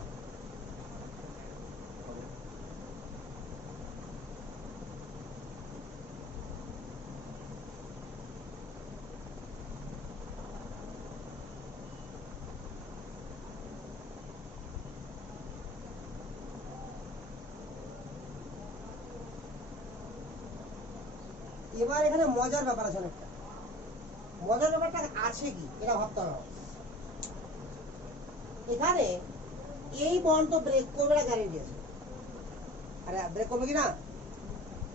এবার এখানে মজার ব্যাপার আছে অনেকটা। মজার ব্যাপারটা আছে কি এটা ভাবতে হবে। এখানে এই বন্ড তো ব্রেক করবে না, গ্যারেন্টি আছে। আরে ব্রেক করবে কি না?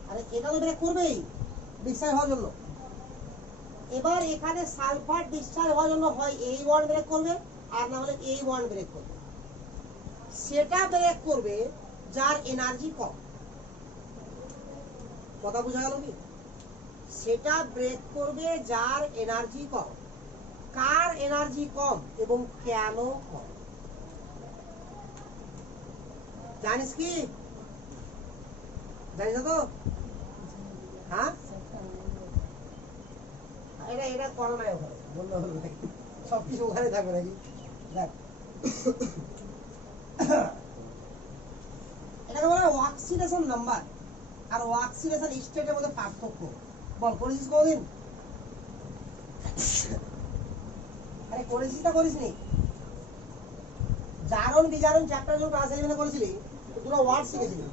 আরে এটা তো ব্রেক করবেই ডিসচার্জ হওয়ার জন্য। এবার এখানে সালফার ডিসচার্জ হওয়ার জন্য হয় এই বন্ড ব্রেক করবে, আর না হলে এই বন্ড ব্রেক করবে। সেটা ব্রেক করবে যার এনার্জি কম। কথা বোঝা গেল কি? সেটা ব্রেক করবে যার এনার্জি কম। কার এনার্জি কম এবং কেন কম জানিস কি? জানিস তো? হ্যাঁ এটা এটা করো না, ওখানে বললে হলো নাকি? সবকিছু ওখানে থাকবে নাকি? দেখ এটাকে বলে অক্সিডেশন নাম্বার আর অক্সিডেশন স্টেটের মধ্যে পার্থক্য। বল করেছিস কোনদিন? আরে করেছিস না করিসনি? জারণ বিজারণ চ্যাপ্টার যখন ক্লাস 11 করেছিলি দুটো ওয়ার্ড শিখেছিলি,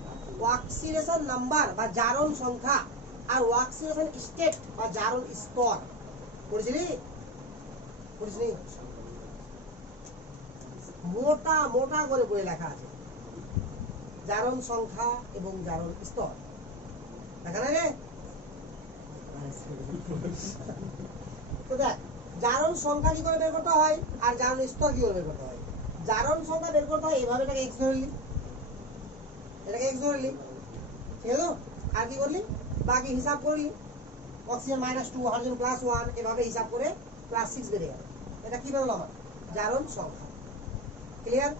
অক্সিডেশন নাম্বার বা জারণ সংখ্যা আর অক্সিডেশন স্টেট বা জারণ স্তর। পড়েছিলি? পড়িসনি? মোটা মোটা করে বইয়ে লেখা আছে জারণ সংখ্যা এবং জারণ স্তর। দেখা নাই রে? তো দেখ জারণ সংখ্যা কি করে বের করতে হয় আর জারণ স্তর কি করে বের করতে হয়। জারণ সংখ্যা বের করতে হয় এভাবে, এটাকে এক্স ধরলি, এটাকে এক্স ধরলি, ঠিক আছে? আর কি করলি? বাকি হিসাব করলি, অক্সিজেন -2 হাইড্রোজেন +1 এভাবে হিসাব করে +6 বেড়ে গেল। এটা কি বেরোলো আমার? জারণ সংখ্যা। ক্লিয়ার?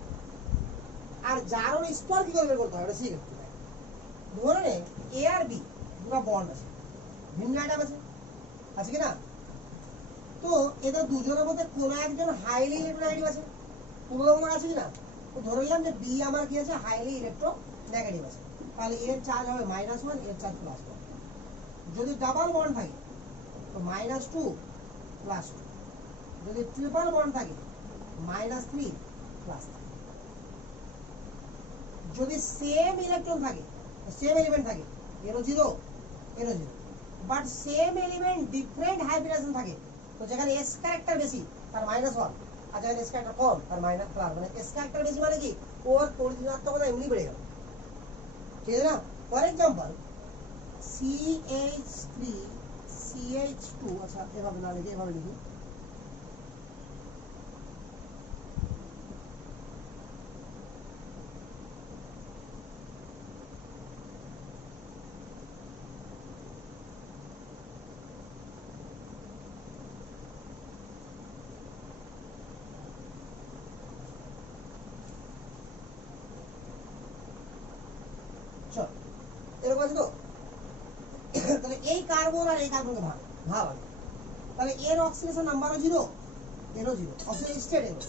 আর জারণ স্তর কি করে বের করতে হয় ওটা শিখ। ধরে নে এ আর বি দুটো বন্ড আছে, ভিন্ন অ্যাটম আছে, আছে কি না? তো এদের দুজনের মধ্যে কোনো একজন হাইলি ইলেকট্রোনেগেটিভ আছে, পূর্ববঙ্গ আছে কি না? তো ধরে নিলাম যে বি আমার কি আছে? হাইলি ইলেকট্রোনেগেটিভ আছে। তাহলে এর চার্জ হবে -1, এর চার্জ +1। যদি ডাবল বন্ড থাকে তো -2 +2, যদি ট্রিপল বন্ড থাকে -3 +3। যদি সেম ইলেকট্রন থাকে, সেম এলিমেন্ট থাকে, এরও 0 এরও 0, বাট সেম এলিমেন্ট ডিফারেন্ট হাইব্রিডেশন থাকে, তো যেখানে এস ক্যারেক্টার বেশি তার -1 আর যেখানে এস ক্যারেক্টার কম তার -+। মানে এস ক্যারেক্টার বেশি মানে কি? ওর পরিমাণাত্মকতা এমনি বেড়ে গেল, ঠিক আছে না? ফর এক্সাম্পল CH3 CH2, আচ্ছা এভাবে না লিখে এভাবে লিখি, এরকম আছে তো? তাহলে এই কার্বন আর এই কার্বনকে ভাগ ভাগ আগে। তাহলে এর অক্সিডেশন নাম্বারও 0, এরও 0, অক্সিডেশন স্টেট এরও।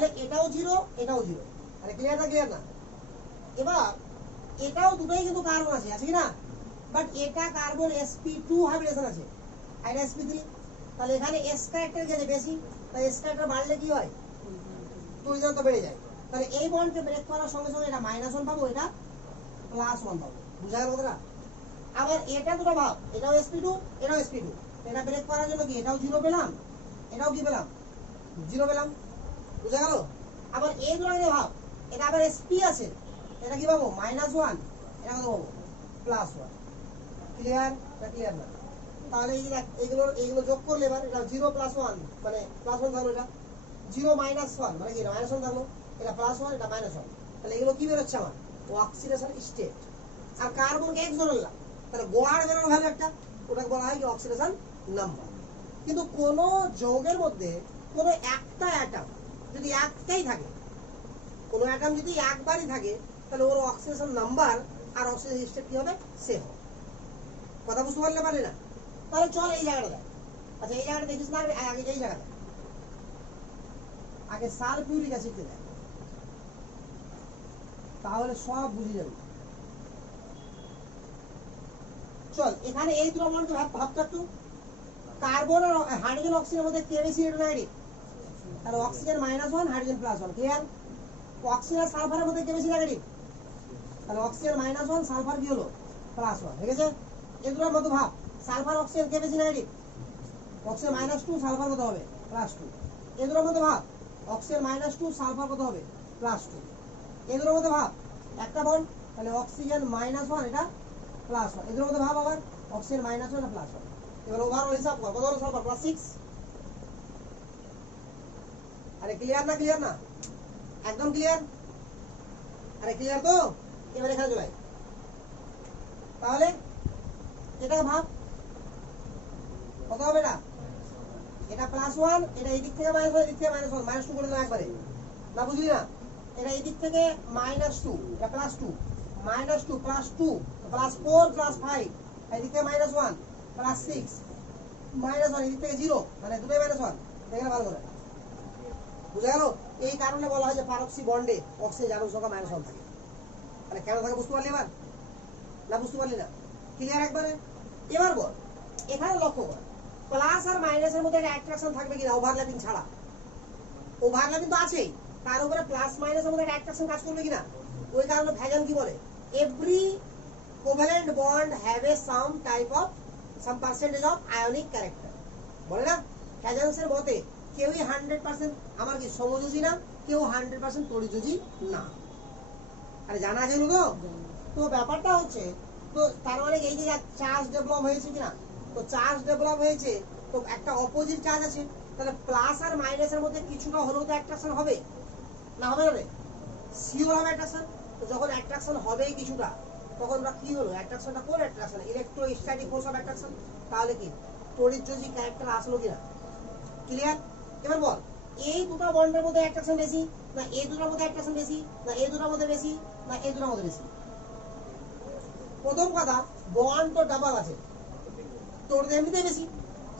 তাহলে এটাও জিরো, এটাও জিরো। আরে ক্লিয়ার না, ক্লিয়ার না? এবার এটাও দুটোই কিন্তু কার্বন আছে, আছে কি না? বাট এটা কার্বন sp2 হাইব্রিডেশন আছে, আর এটা sp3। তাহলে এখানে s ক্যারেক্টার গেছে বেশি, তাই s ক্যারেক্টার বাড়লে কি হয়? তড়িৎ তো বেড়ে যায়। তাহলে এই বন্ডকে ব্রেক করার সঙ্গে সঙ্গে এটা -1 পাবো, এটা +1 পাবো। বুঝা গেল কথাটা? আবার এটা দুটো ভাব, এটাও sp2, এটাও sp2। এটা ব্রেক করার জন্য কি এটাও 0 পেলাম, এটাও কি পেলাম? 0 পেলাম। বুঝা গেল? আবার এই দুটো নিয়ে ভাব, এটা আবার sp আছে, এটা কি পাবো? -1, এটা কত পাবো? +1। ক্লিয়ার? এটা ক্লিয়ার না? তাহলে এই যে এইগুলো যোগ করলে এবার এটা 0 +1 মানে +1 থাকলো, এটা 0 -1 মানে কি -1 থাকলো, এটা +1, এটা -1। তাহলে এগুলো কি বেরোচ্ছে আমার? Oxidation state. আর কার্বনকে x ধরলাম, তাহলে গোয়ার বেরোনো ভ্যালু একটা, ওটাকে বলা হয় কি অক্সিডেশন নাম্বার। কিন্তু কোন যৌগের মধ্যে কোন একটা অ্যাটম যদি একটাই থাকে, কোন অ্যাটম যদি একবারই থাকে, তাহলে ওর অক্সিডেশন নাম্বার আর অক্সিডেশন স্টেট কি হবে? সেম। কথা বুঝতে পারলে পারলে না? তাহলে চল এই জায়গাটা দেখ। আচ্ছা এই জায়গাটা দেখিস না, আগে এই জায়গাটা আগে সালফিউরিক অ্যাসিডকে দেখ, তাহলে সব বুঝে যাবে। চল এখানে এই দুটো বন্ধকে ভাবতো একটু, কার্বন আর হাইড্রোজেন অক্সিজেনের মধ্যে কে বেশি নেগেটিভ? তাহলে অক্সিজেন -1, হাইড্রোজেন +1। ক্লিয়ার? অক্সিজেন আর সালফারের মধ্যে কে বেশি নেগেটিভ? তাহলে অক্সিজেন -1, সালফার কি হলো? +1। ঠিক আছে? এই দুটোর মধ্যে ভাব, সালফার অক্সিজেন কে বেশি নেগেটিভ? অক্সিজেন -2, সালফার কত হবে? +2। এই দুটোর মধ্যে ভাব, অক্সিজেন -2, সালফার কত হবে? +2। এই দুটোর মধ্যে ভাব একটা বন্ড, তাহলে অক্সিজেন -1, এটা +1। এই দুটোর মধ্যে ভাব আবার অক্সিজেন -1, এটা +1। এবার ওভারঅল হিসাব কর, কত হলো সালফার? +6। আরে ক্লিয়ার না, ক্লিয়ার না? একদম ক্লিয়ার? আরে ক্লিয়ার তো? এবার এখানে চলে আয়। তাহলে এটা ভাব কত হবে? এটা +1, এটা এই দিক থেকে -1, এই দিক থেকে -1, -2 করে দাও একবারে। না বুঝলি না? এটা এই দিক থেকে -2, এটা +2, -2 +2 +4 +5, এই দিক থেকে -1 +6 -1, এই দিক থেকে 0, মানে দুটোই -1। দেখে ভালো করে বুঝা গেল? এই কারণে বলা হয় যে পারক্সি বন্ডে অক্সিজেন আণবিক সংখ্যা -1 থাকে। মানে কেন থাকে বুঝতে পারলি এবার? না বুঝতে পারলি না? ক্লিয়ার একবারে? এবার বল, এখানে লক্ষ্য কর, প্লাস আর মাইনাসের মধ্যে একটা অ্যাট্রাকশন থাকবে কিনা ওভারল্যাপিং ছাড়া? ওভারল্যাপিং তো আছেই, তার উপরে প্লাস মাইনাসের মধ্যে একটা অ্যাট্রাকশন কাজ করবে কিনা? ওই কারণে ভ্যাগান কি বলে? Every covalent bond have a some percentage of ionic character. বলে না হ্যাজেন্সের মতে কেউই 100% আমার কি সমযোজী না, কেউ 100% তড়িযোজী না। আরে জানা আছে তো? তো ব্যাপারটা হচ্ছে, তো তার মানে এই যে চার্জ ডেভেলপ হয়েছে কিনা, তো চার্জ ডেভেলপ হয়েছে, তো একটা অপোজিট চার্জ আছে, তাহলে প্লাস আর মাইনাসের মধ্যে কিছুটা হলেও তো অ্যাট্রাকশন হবে না? হবে না রে? সিওর হবে অ্যাট্রাকশন। তো যখন অ্যাট্রাকশন হবেই কিছুটা, তখন কি হলো? অ্যাট্রাকশনটা কোন attraction? Electrostatic force of attraction. তাহলে কি তড়িৎযোজী ক্যারেক্টার আসলো কিনা? ক্লিয়ার? এবার বল, এই দুটো বন্ডের মধ্যে অ্যাট্রাকশন বেশি, না এই দুটোর মধ্যে অ্যাট্রাকশন বেশি, না এই দুটোর মধ্যে বেশি, না এই দুটোর মধ্যে বেশি? প্রথম কথা, বন্ড তো ডাবল আছে, তোর এমনিতেই বেশি,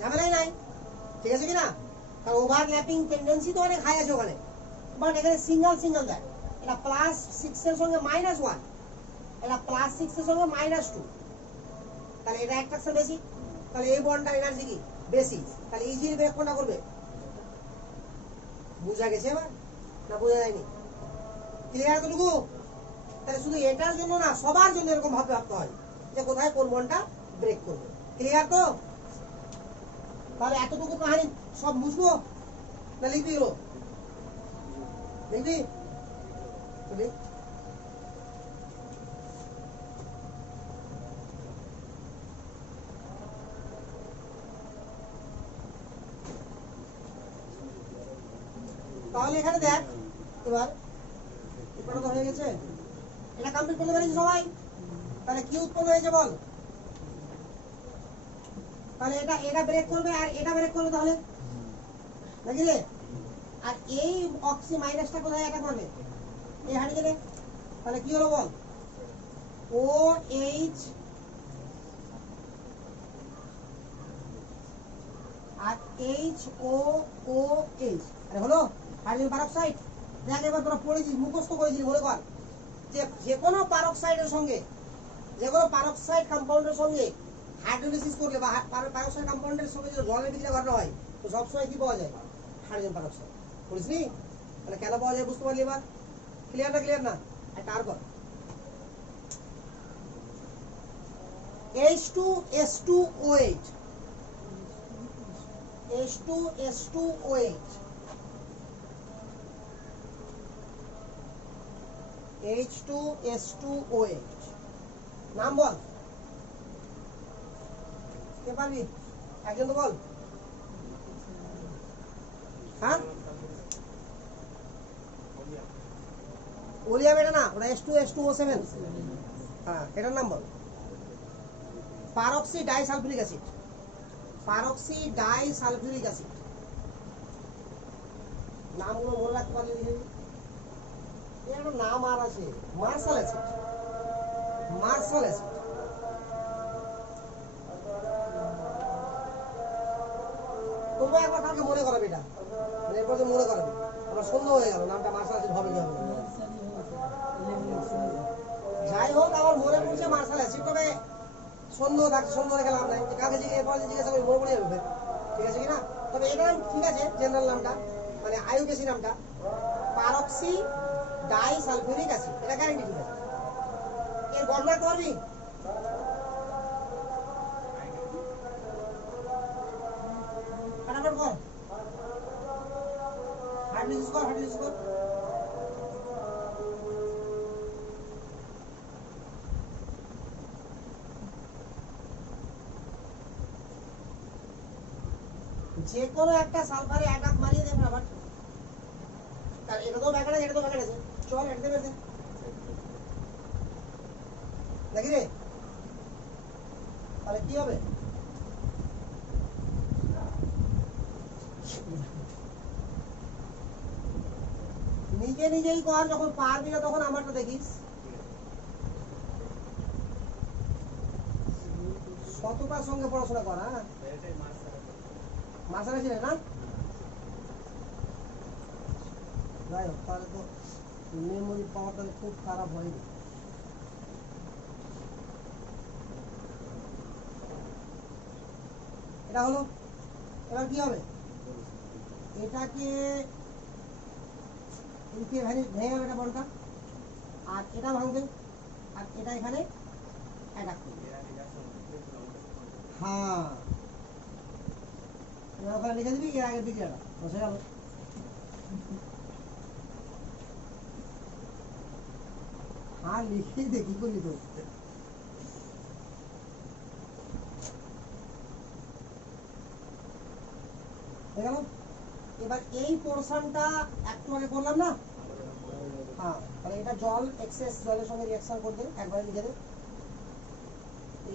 ঝামেলাই নাই। ঠিক আছে কিনা? কারণ ওভারল্যাপিং টেন্ডেন্সি তো অনেক হাই আছে ওখানে। বাট এখানে সিঙ্গেল দেয়, এটা +6 এর সঙ্গে -1, এটা +6 এর সঙ্গে -2, তাহলে এটা অ্যাট্রাকশন বেশি, তাহলে এই বন্ডটার এনার্জি কি বেশি, তাহলে ইজিলি ব্রেক কোনটা করবে? বুঝা গেছে এবার না বোঝা যায়নি? ক্লিয়ার এতটুকু? তাহলে শুধু এটার জন্য না, সবার জন্য এরকম ভাবে ভাবতে হয় যে কোথায় কোন বন্ডটা ব্রেক করবে। ক্লিয়ার তো? তাহলে এতটুকু কাহিনী সব বুঝবো না লিখবি? গেল লিখবি? তাহলে এখানে দেখ, এবার এটা তো হয়ে গেছে, এটা কমপ্লিট করতে পেরেছি সবাই? তাহলে কি উৎপন্ন হয়েছে বল? তাহলে এটা ব্রেক করবে আর এটা ব্রেক করবে, তাহলে নাকি রে? আর এই অক্সি মাইনাসটা কোথায় অ্যাটাক করবে? এই হাইড্রোজেনে। তাহলে কি হলো বল? OH আর HOOH, আরে হলো হাইড্রোজেন পারঅক্সাইড। দেখ এবার তোরা পড়েছিস, মুখস্থ করেছিস, মনে কর যে কোনো পারক্সাইডের সঙ্গে, যে কোনো পারক্সাইড কম্পাউন্ডের সঙ্গে হাইড্রোলিসিস করলে বা পারক্সাইড কম্পাউন্ডের সঙ্গে যদি জলের বিক্রিয়া ঘটানো হয় তো সবসময় কি পাওয়া যায়? Hydrogen peroxide. বুঝলি? তাহলে কেন পাওয়া যায় বুঝতে পারলি এবার? ক্লিয়ার না? ক্লিয়ার না? একটা আর কর, H2S2OH, H2S2OH, H2S2OH, নাম বল, কে পারবি? একজন তো বল। হ্যাঁ, ওলিয়াম এটা না, ওটা H2S2O7। হ্যাঁ, এটার নাম বল। পারক্সি ডাইসালফিউরিক অ্যাসিড, পারক্সি ডাইসালফিউরিক অ্যাসিড। নামগুলো মনে রাখতে পারলে এর নাম আর আছে, মার্শাল অ্যাসিড, মার্শাল অ্যাসিড। তোমরা একবার কালকে মনে করাবে এটা, মানে এরপর তো মনে করাবে। আমার সন্দেহ হয়ে গেল নামটা মার্শাল অ্যাসিড হবে কি হবে না। যাই হোক, আমার মনে পড়ছে মার্শাল অ্যাসিড, তবে সন্দেহ থাকছে, সন্দেহ রেখে লাভ নাই। কাকে এরপর জিজ্ঞাসা করি মনে পড়ে যাবে, ঠিক আছে কিনা? তবে এটা ঠিক আছে, জেনারেল নামটা মানে আইউপিএসি নামটা পারক্সি ডাইসালফিউরিক অ্যাসিড, এটা গ্যারান্টি ঠিক আছে। এর গণনা করবি? ফটাফট কর, হাইড্রোলিসিস কর, হাইড্রোলিসিস কর। যে কোনো একটা সালফারে অ্যাটাক মারিয়ে দেবে আবার। তার এটা তো ব্যাকেট আছে, এটা তো ব্যাকেট আছে, চল এটা দেবে নাকি রে? তাহলে কি হবে? নিজে নিজেই কর, যখন পারবি না তখন আমারটা দেখিস। শতটার সঙ্গে পড়াশোনা কর। হ্যাঁ, মার্শাল ছিল না? যাই হোক, তাহলে তো মেমোরি পাওয়ার তাহলে খুব খারাপ হয়নি। এটা হলো, এবার কি হবে? এটাকে ভেঙে যাবে এটা বলটা, আর এটা ভাঙবে, আর এটা এখানে অ্যাটাক করবে। হ্যাঁ, এবার ওখানে লিখে দিবি এর আগের দিকে এটা বসে গেল। হ্যাঁ, লিখেই দে, কি করবি তো? হয়ে গেল। এবার এই পোর্শনটা একটু আগে করলাম না? হ্যাঁ, তাহলে এটা জল, এক্সেস জলের সঙ্গে রিঅ্যাকশন করবে, একবারে লিখে দে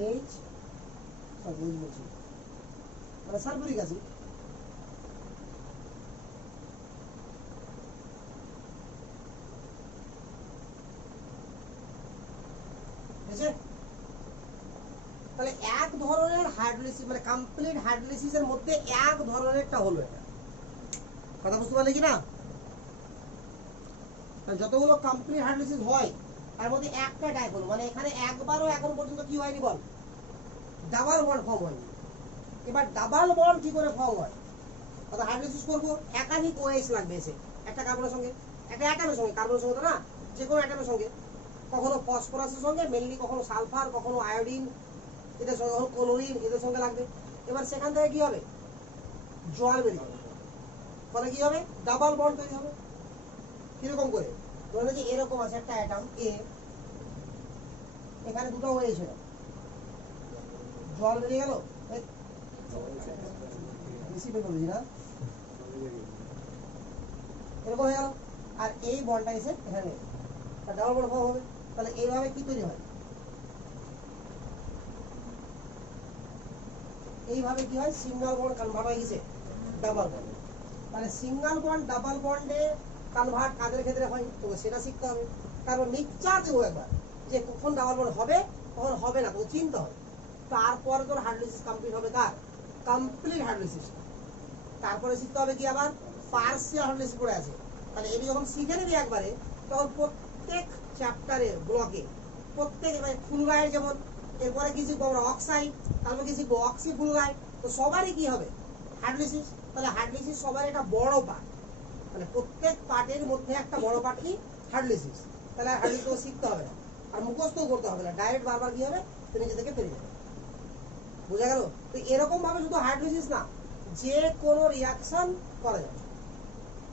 এইচ, বলছি মানে সালফিউরিক অ্যাসিড। তাহলে এক ধরনের হাইড্রোলিসিস মানে কমপ্লিট হাইড্রোলিসিসের মধ্যে এক ধরনেরটা হলো এটা। কথা বুঝতে পারলে কি না? যতগুলো কমপ্লিট হাইড্রোলিসিস হয় তার মধ্যে একটা টাইপ হলো, মানে এখানে একবারও এখন পর্যন্ত কি হয়নি বল? ডাবল বন্ড ফর্ম হয়নি। এবার ডাবল বন্ড কি করে ফর্ম হয়? অর্থাৎ হাইড্রোলিসিস করবো, একাধিক ওএইচ লাগবে এসে, একটা কার্বনের সঙ্গে, একটা অ্যাটমের সঙ্গে, কার্বনের সঙ্গে তো না, যে কোনো অ্যাটমের সঙ্গে, কখনো ফসফরাসের সঙ্গে মেনলি, কখনো সালফার, কখনো আয়োডিন এদের সঙ্গে, কখনো ক্লোরিন এদের সঙ্গে লাগবে। এবার সেখান থেকে কি হবে? জল বেরিয়ে যাবে, ফলে কি হবে? ডাবল বন্ড তৈরি হবে। কিরকম করে? ধরে যে এরকম আছে একটা অ্যাটম এ, এখানে দুটো ওএইচ হলো, জল বেরিয়ে গেল, না এরকম হয়ে গেল, আর এই বলটা এসে এখানে ডাবল বন্ড ফর্ম হবে। তাহলে এইভাবে কি তৈরি হয়? এইভাবে কি হয়? সিঙ্গেল বন্ড কনভার্ট হয়ে গেছে ডাবল বন্ড। তাহলে সিঙ্গেল বন্ড ডাবল বন্ডে কনভার্ট কাদের ক্ষেত্রে হয় তোকে সেটা শিখতে হবে। তারপর মিক্সচার দেবো একবার, যে কখন ডাবল বন্ড হবে কখন হবে না তোকে চিনতে হবে। তারপরে তোর হাইড্রোলিসিস কমপ্লিট হবে। কার? Complete hydrolysis. তারপরে শিখতে হবে কি আবার? পার্সিয়াল হাইড্রোলিসিস পড়ে আছে, তাহলে এটি যখন শিখে নিবি একবারে, তখন প্রত্যেক চ্যাপ্টারে ব্লকে প্রত্যেক ফ্লুরাইড যেমন, এরপরে কি শিখবো আমরা অক্সাইড, তারপর কি শিখবো অক্সি ফ্লুরাইড, তো সবারই কি হবে হাইড্রোলিসিস। তাহলে হাইড্রোলিসিস সবার একটা বড় পার্ট, মানে প্রত্যেক পার্টের মধ্যে একটা বড় পার্ট কি হাইড্রোলিসিস। তাহলে হাইড্রোলিসিস শিখতে হবে না, আর মুখস্থও করতে হবে না, ডাইরেক্ট বারবার কি হবে তো নিজে থেকে পেরে যাবে। বোঝা গেল? তো এরকম ভাবে শুধু হাইড্রোলিসিস না, যে কোনো রিয়াকশন করা যাবে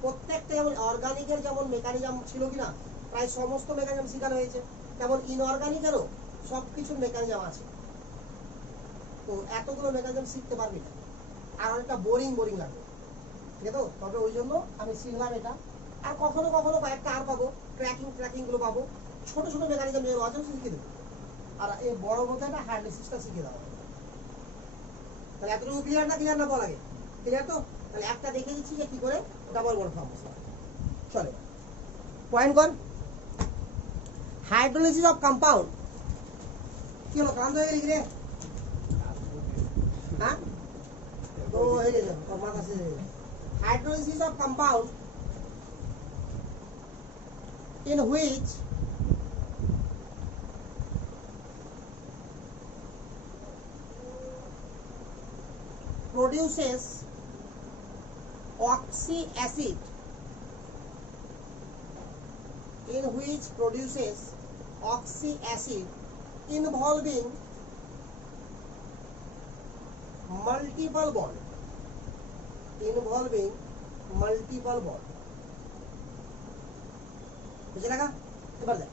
প্রত্যেকটা, যেমন অর্গানিকের যেমন মেকানিজম ছিল কিনা প্রায় সমস্ত মেকানিজম শেখানো হয়েছে, তেমন ইনঅর্গানিকেরও সবকিছুর মেকানিজম আছে। তো এতগুলো মেকানিজম শিখতে পারবি না, আর অনেকটা বোরিং লাগবে, ঠিক আছে? তো তবে ওই জন্য আমি শিখলাম এটা। আর কখনো কখনো কয়েকটা আর পাবো, ট্র্যাকিং গুলো পাবো, ছোট ছোট মেকানিজম যেগুলো আছে শিখে দেবো। আর এই বড় মধ্যে একটা হাইড্রোলিসিসটা শিখে দেওয়া হবে। তাহলে এতটুকু ক্লিয়ার না বলা আগে? ক্লিয়ার তো? তাহলে একটা দেখে দিচ্ছি যে কি করে ডাবল বন্ড ফর্ম হয়। চলে পয়েন্ট কর। Hydrolysis of compound. কি হলো, কান হয়ে গেলি রে? হ্যাঁ, তো হয়ে গেছে মাথা শেষ হয়ে গেছে। Hydrolysis of compound in which produces oxy acid, involving multiple bond, বুঝে লাগা? এবার দেখ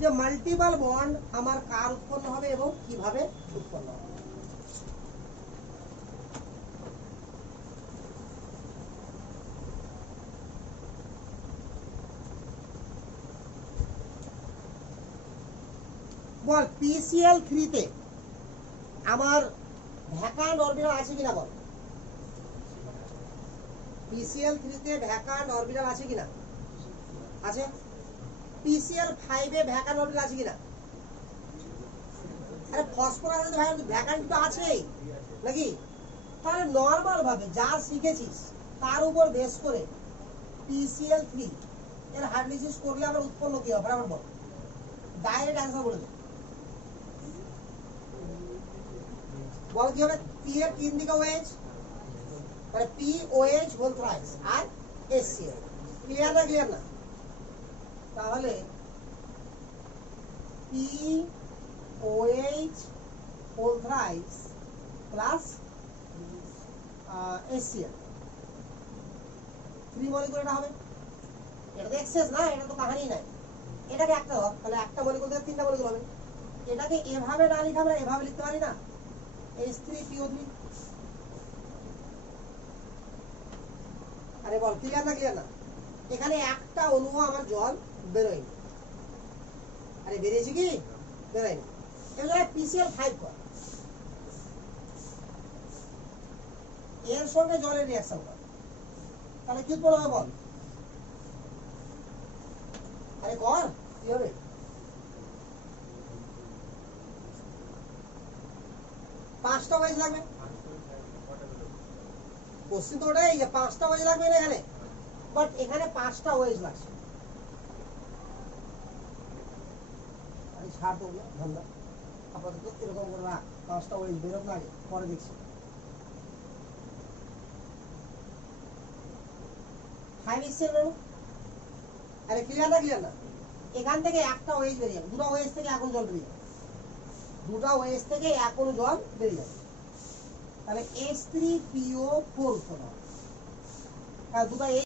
যে মাল্টিপল বন্ড আমার কার উৎপন্ন হবে এবং কিভাবে উৎপন্ন হবে। বল PCl3 তে আমার ভ্যাকান্ট অরবিটাল আছে কিনা বল? PCl3 তে ভ্যাকান্ট অরবিটাল আছে কিনা? আছে। PCl5 এ ভ্যাকান্ট অরবিটাল আছে কিনা? আরে ফসফরাস ভ্যাকান্ট তো আছেই নাকি? তাহলে নরমাল ভাবে যা শিখেছিস তার উপর বেস করে PCl3 এর হাইড্রোলিসিস করলে আমরা উৎপন্ন কি হবে বরাবর বল, ডাইরেক্ট অ্যানসার বলে দে। বল কি হবে? P এর তিন দিকে OH, মানে POH হোল থ্রাইস আর HCl। ক্লিয়ার না? তাহলে POH whole thrice plus HCl 3 molecule এটা হবে। এটা তো এক্সেস না, এটা তো কাহিনী নাই। এটাকে একটা হোক, তাহলে একটা মলিকুল থেকে তিনটা মলিকুল হবে। এটাকে এভাবে না লিখে আমরা এভাবে লিখতে পারি না, H3PO3। আরে বল ক্লিয়ার না? এখানে একটা অণু আমার জল বেরোয়নি, আরে বেরিয়েছে কি? বেরোয়নি। এবার PCl5 কর, এর সঙ্গে জলের রিঅ্যাকশন কর, তাহলে কি উৎপন্ন হবে বল? আরে কর, কি হবে? পাঁচটা ওয়েজ লাগবে। কোশ্চেন তো ওটাই যে পাঁচটা ওয়েজ লাগবে না এখানে, বাট এখানে পাঁচটা ওয়েজ লাগছে। আরে ছাড় তো ধান্দা, আপাতত এরকম করে রাখ, পাঁচটা ওয়েজ বেরোক না, আগে পরে দেখছি। 5 HCl বেরো। আরে ক্লিয়ার না? এখান থেকে একটা ওয়েজ বেরিয়ে যাবে, দুটো ওয়েজ থেকে এখন জল বেরিয়ে যাবে, তাহলে H3PO4 উৎপন্ন হবে। দুটো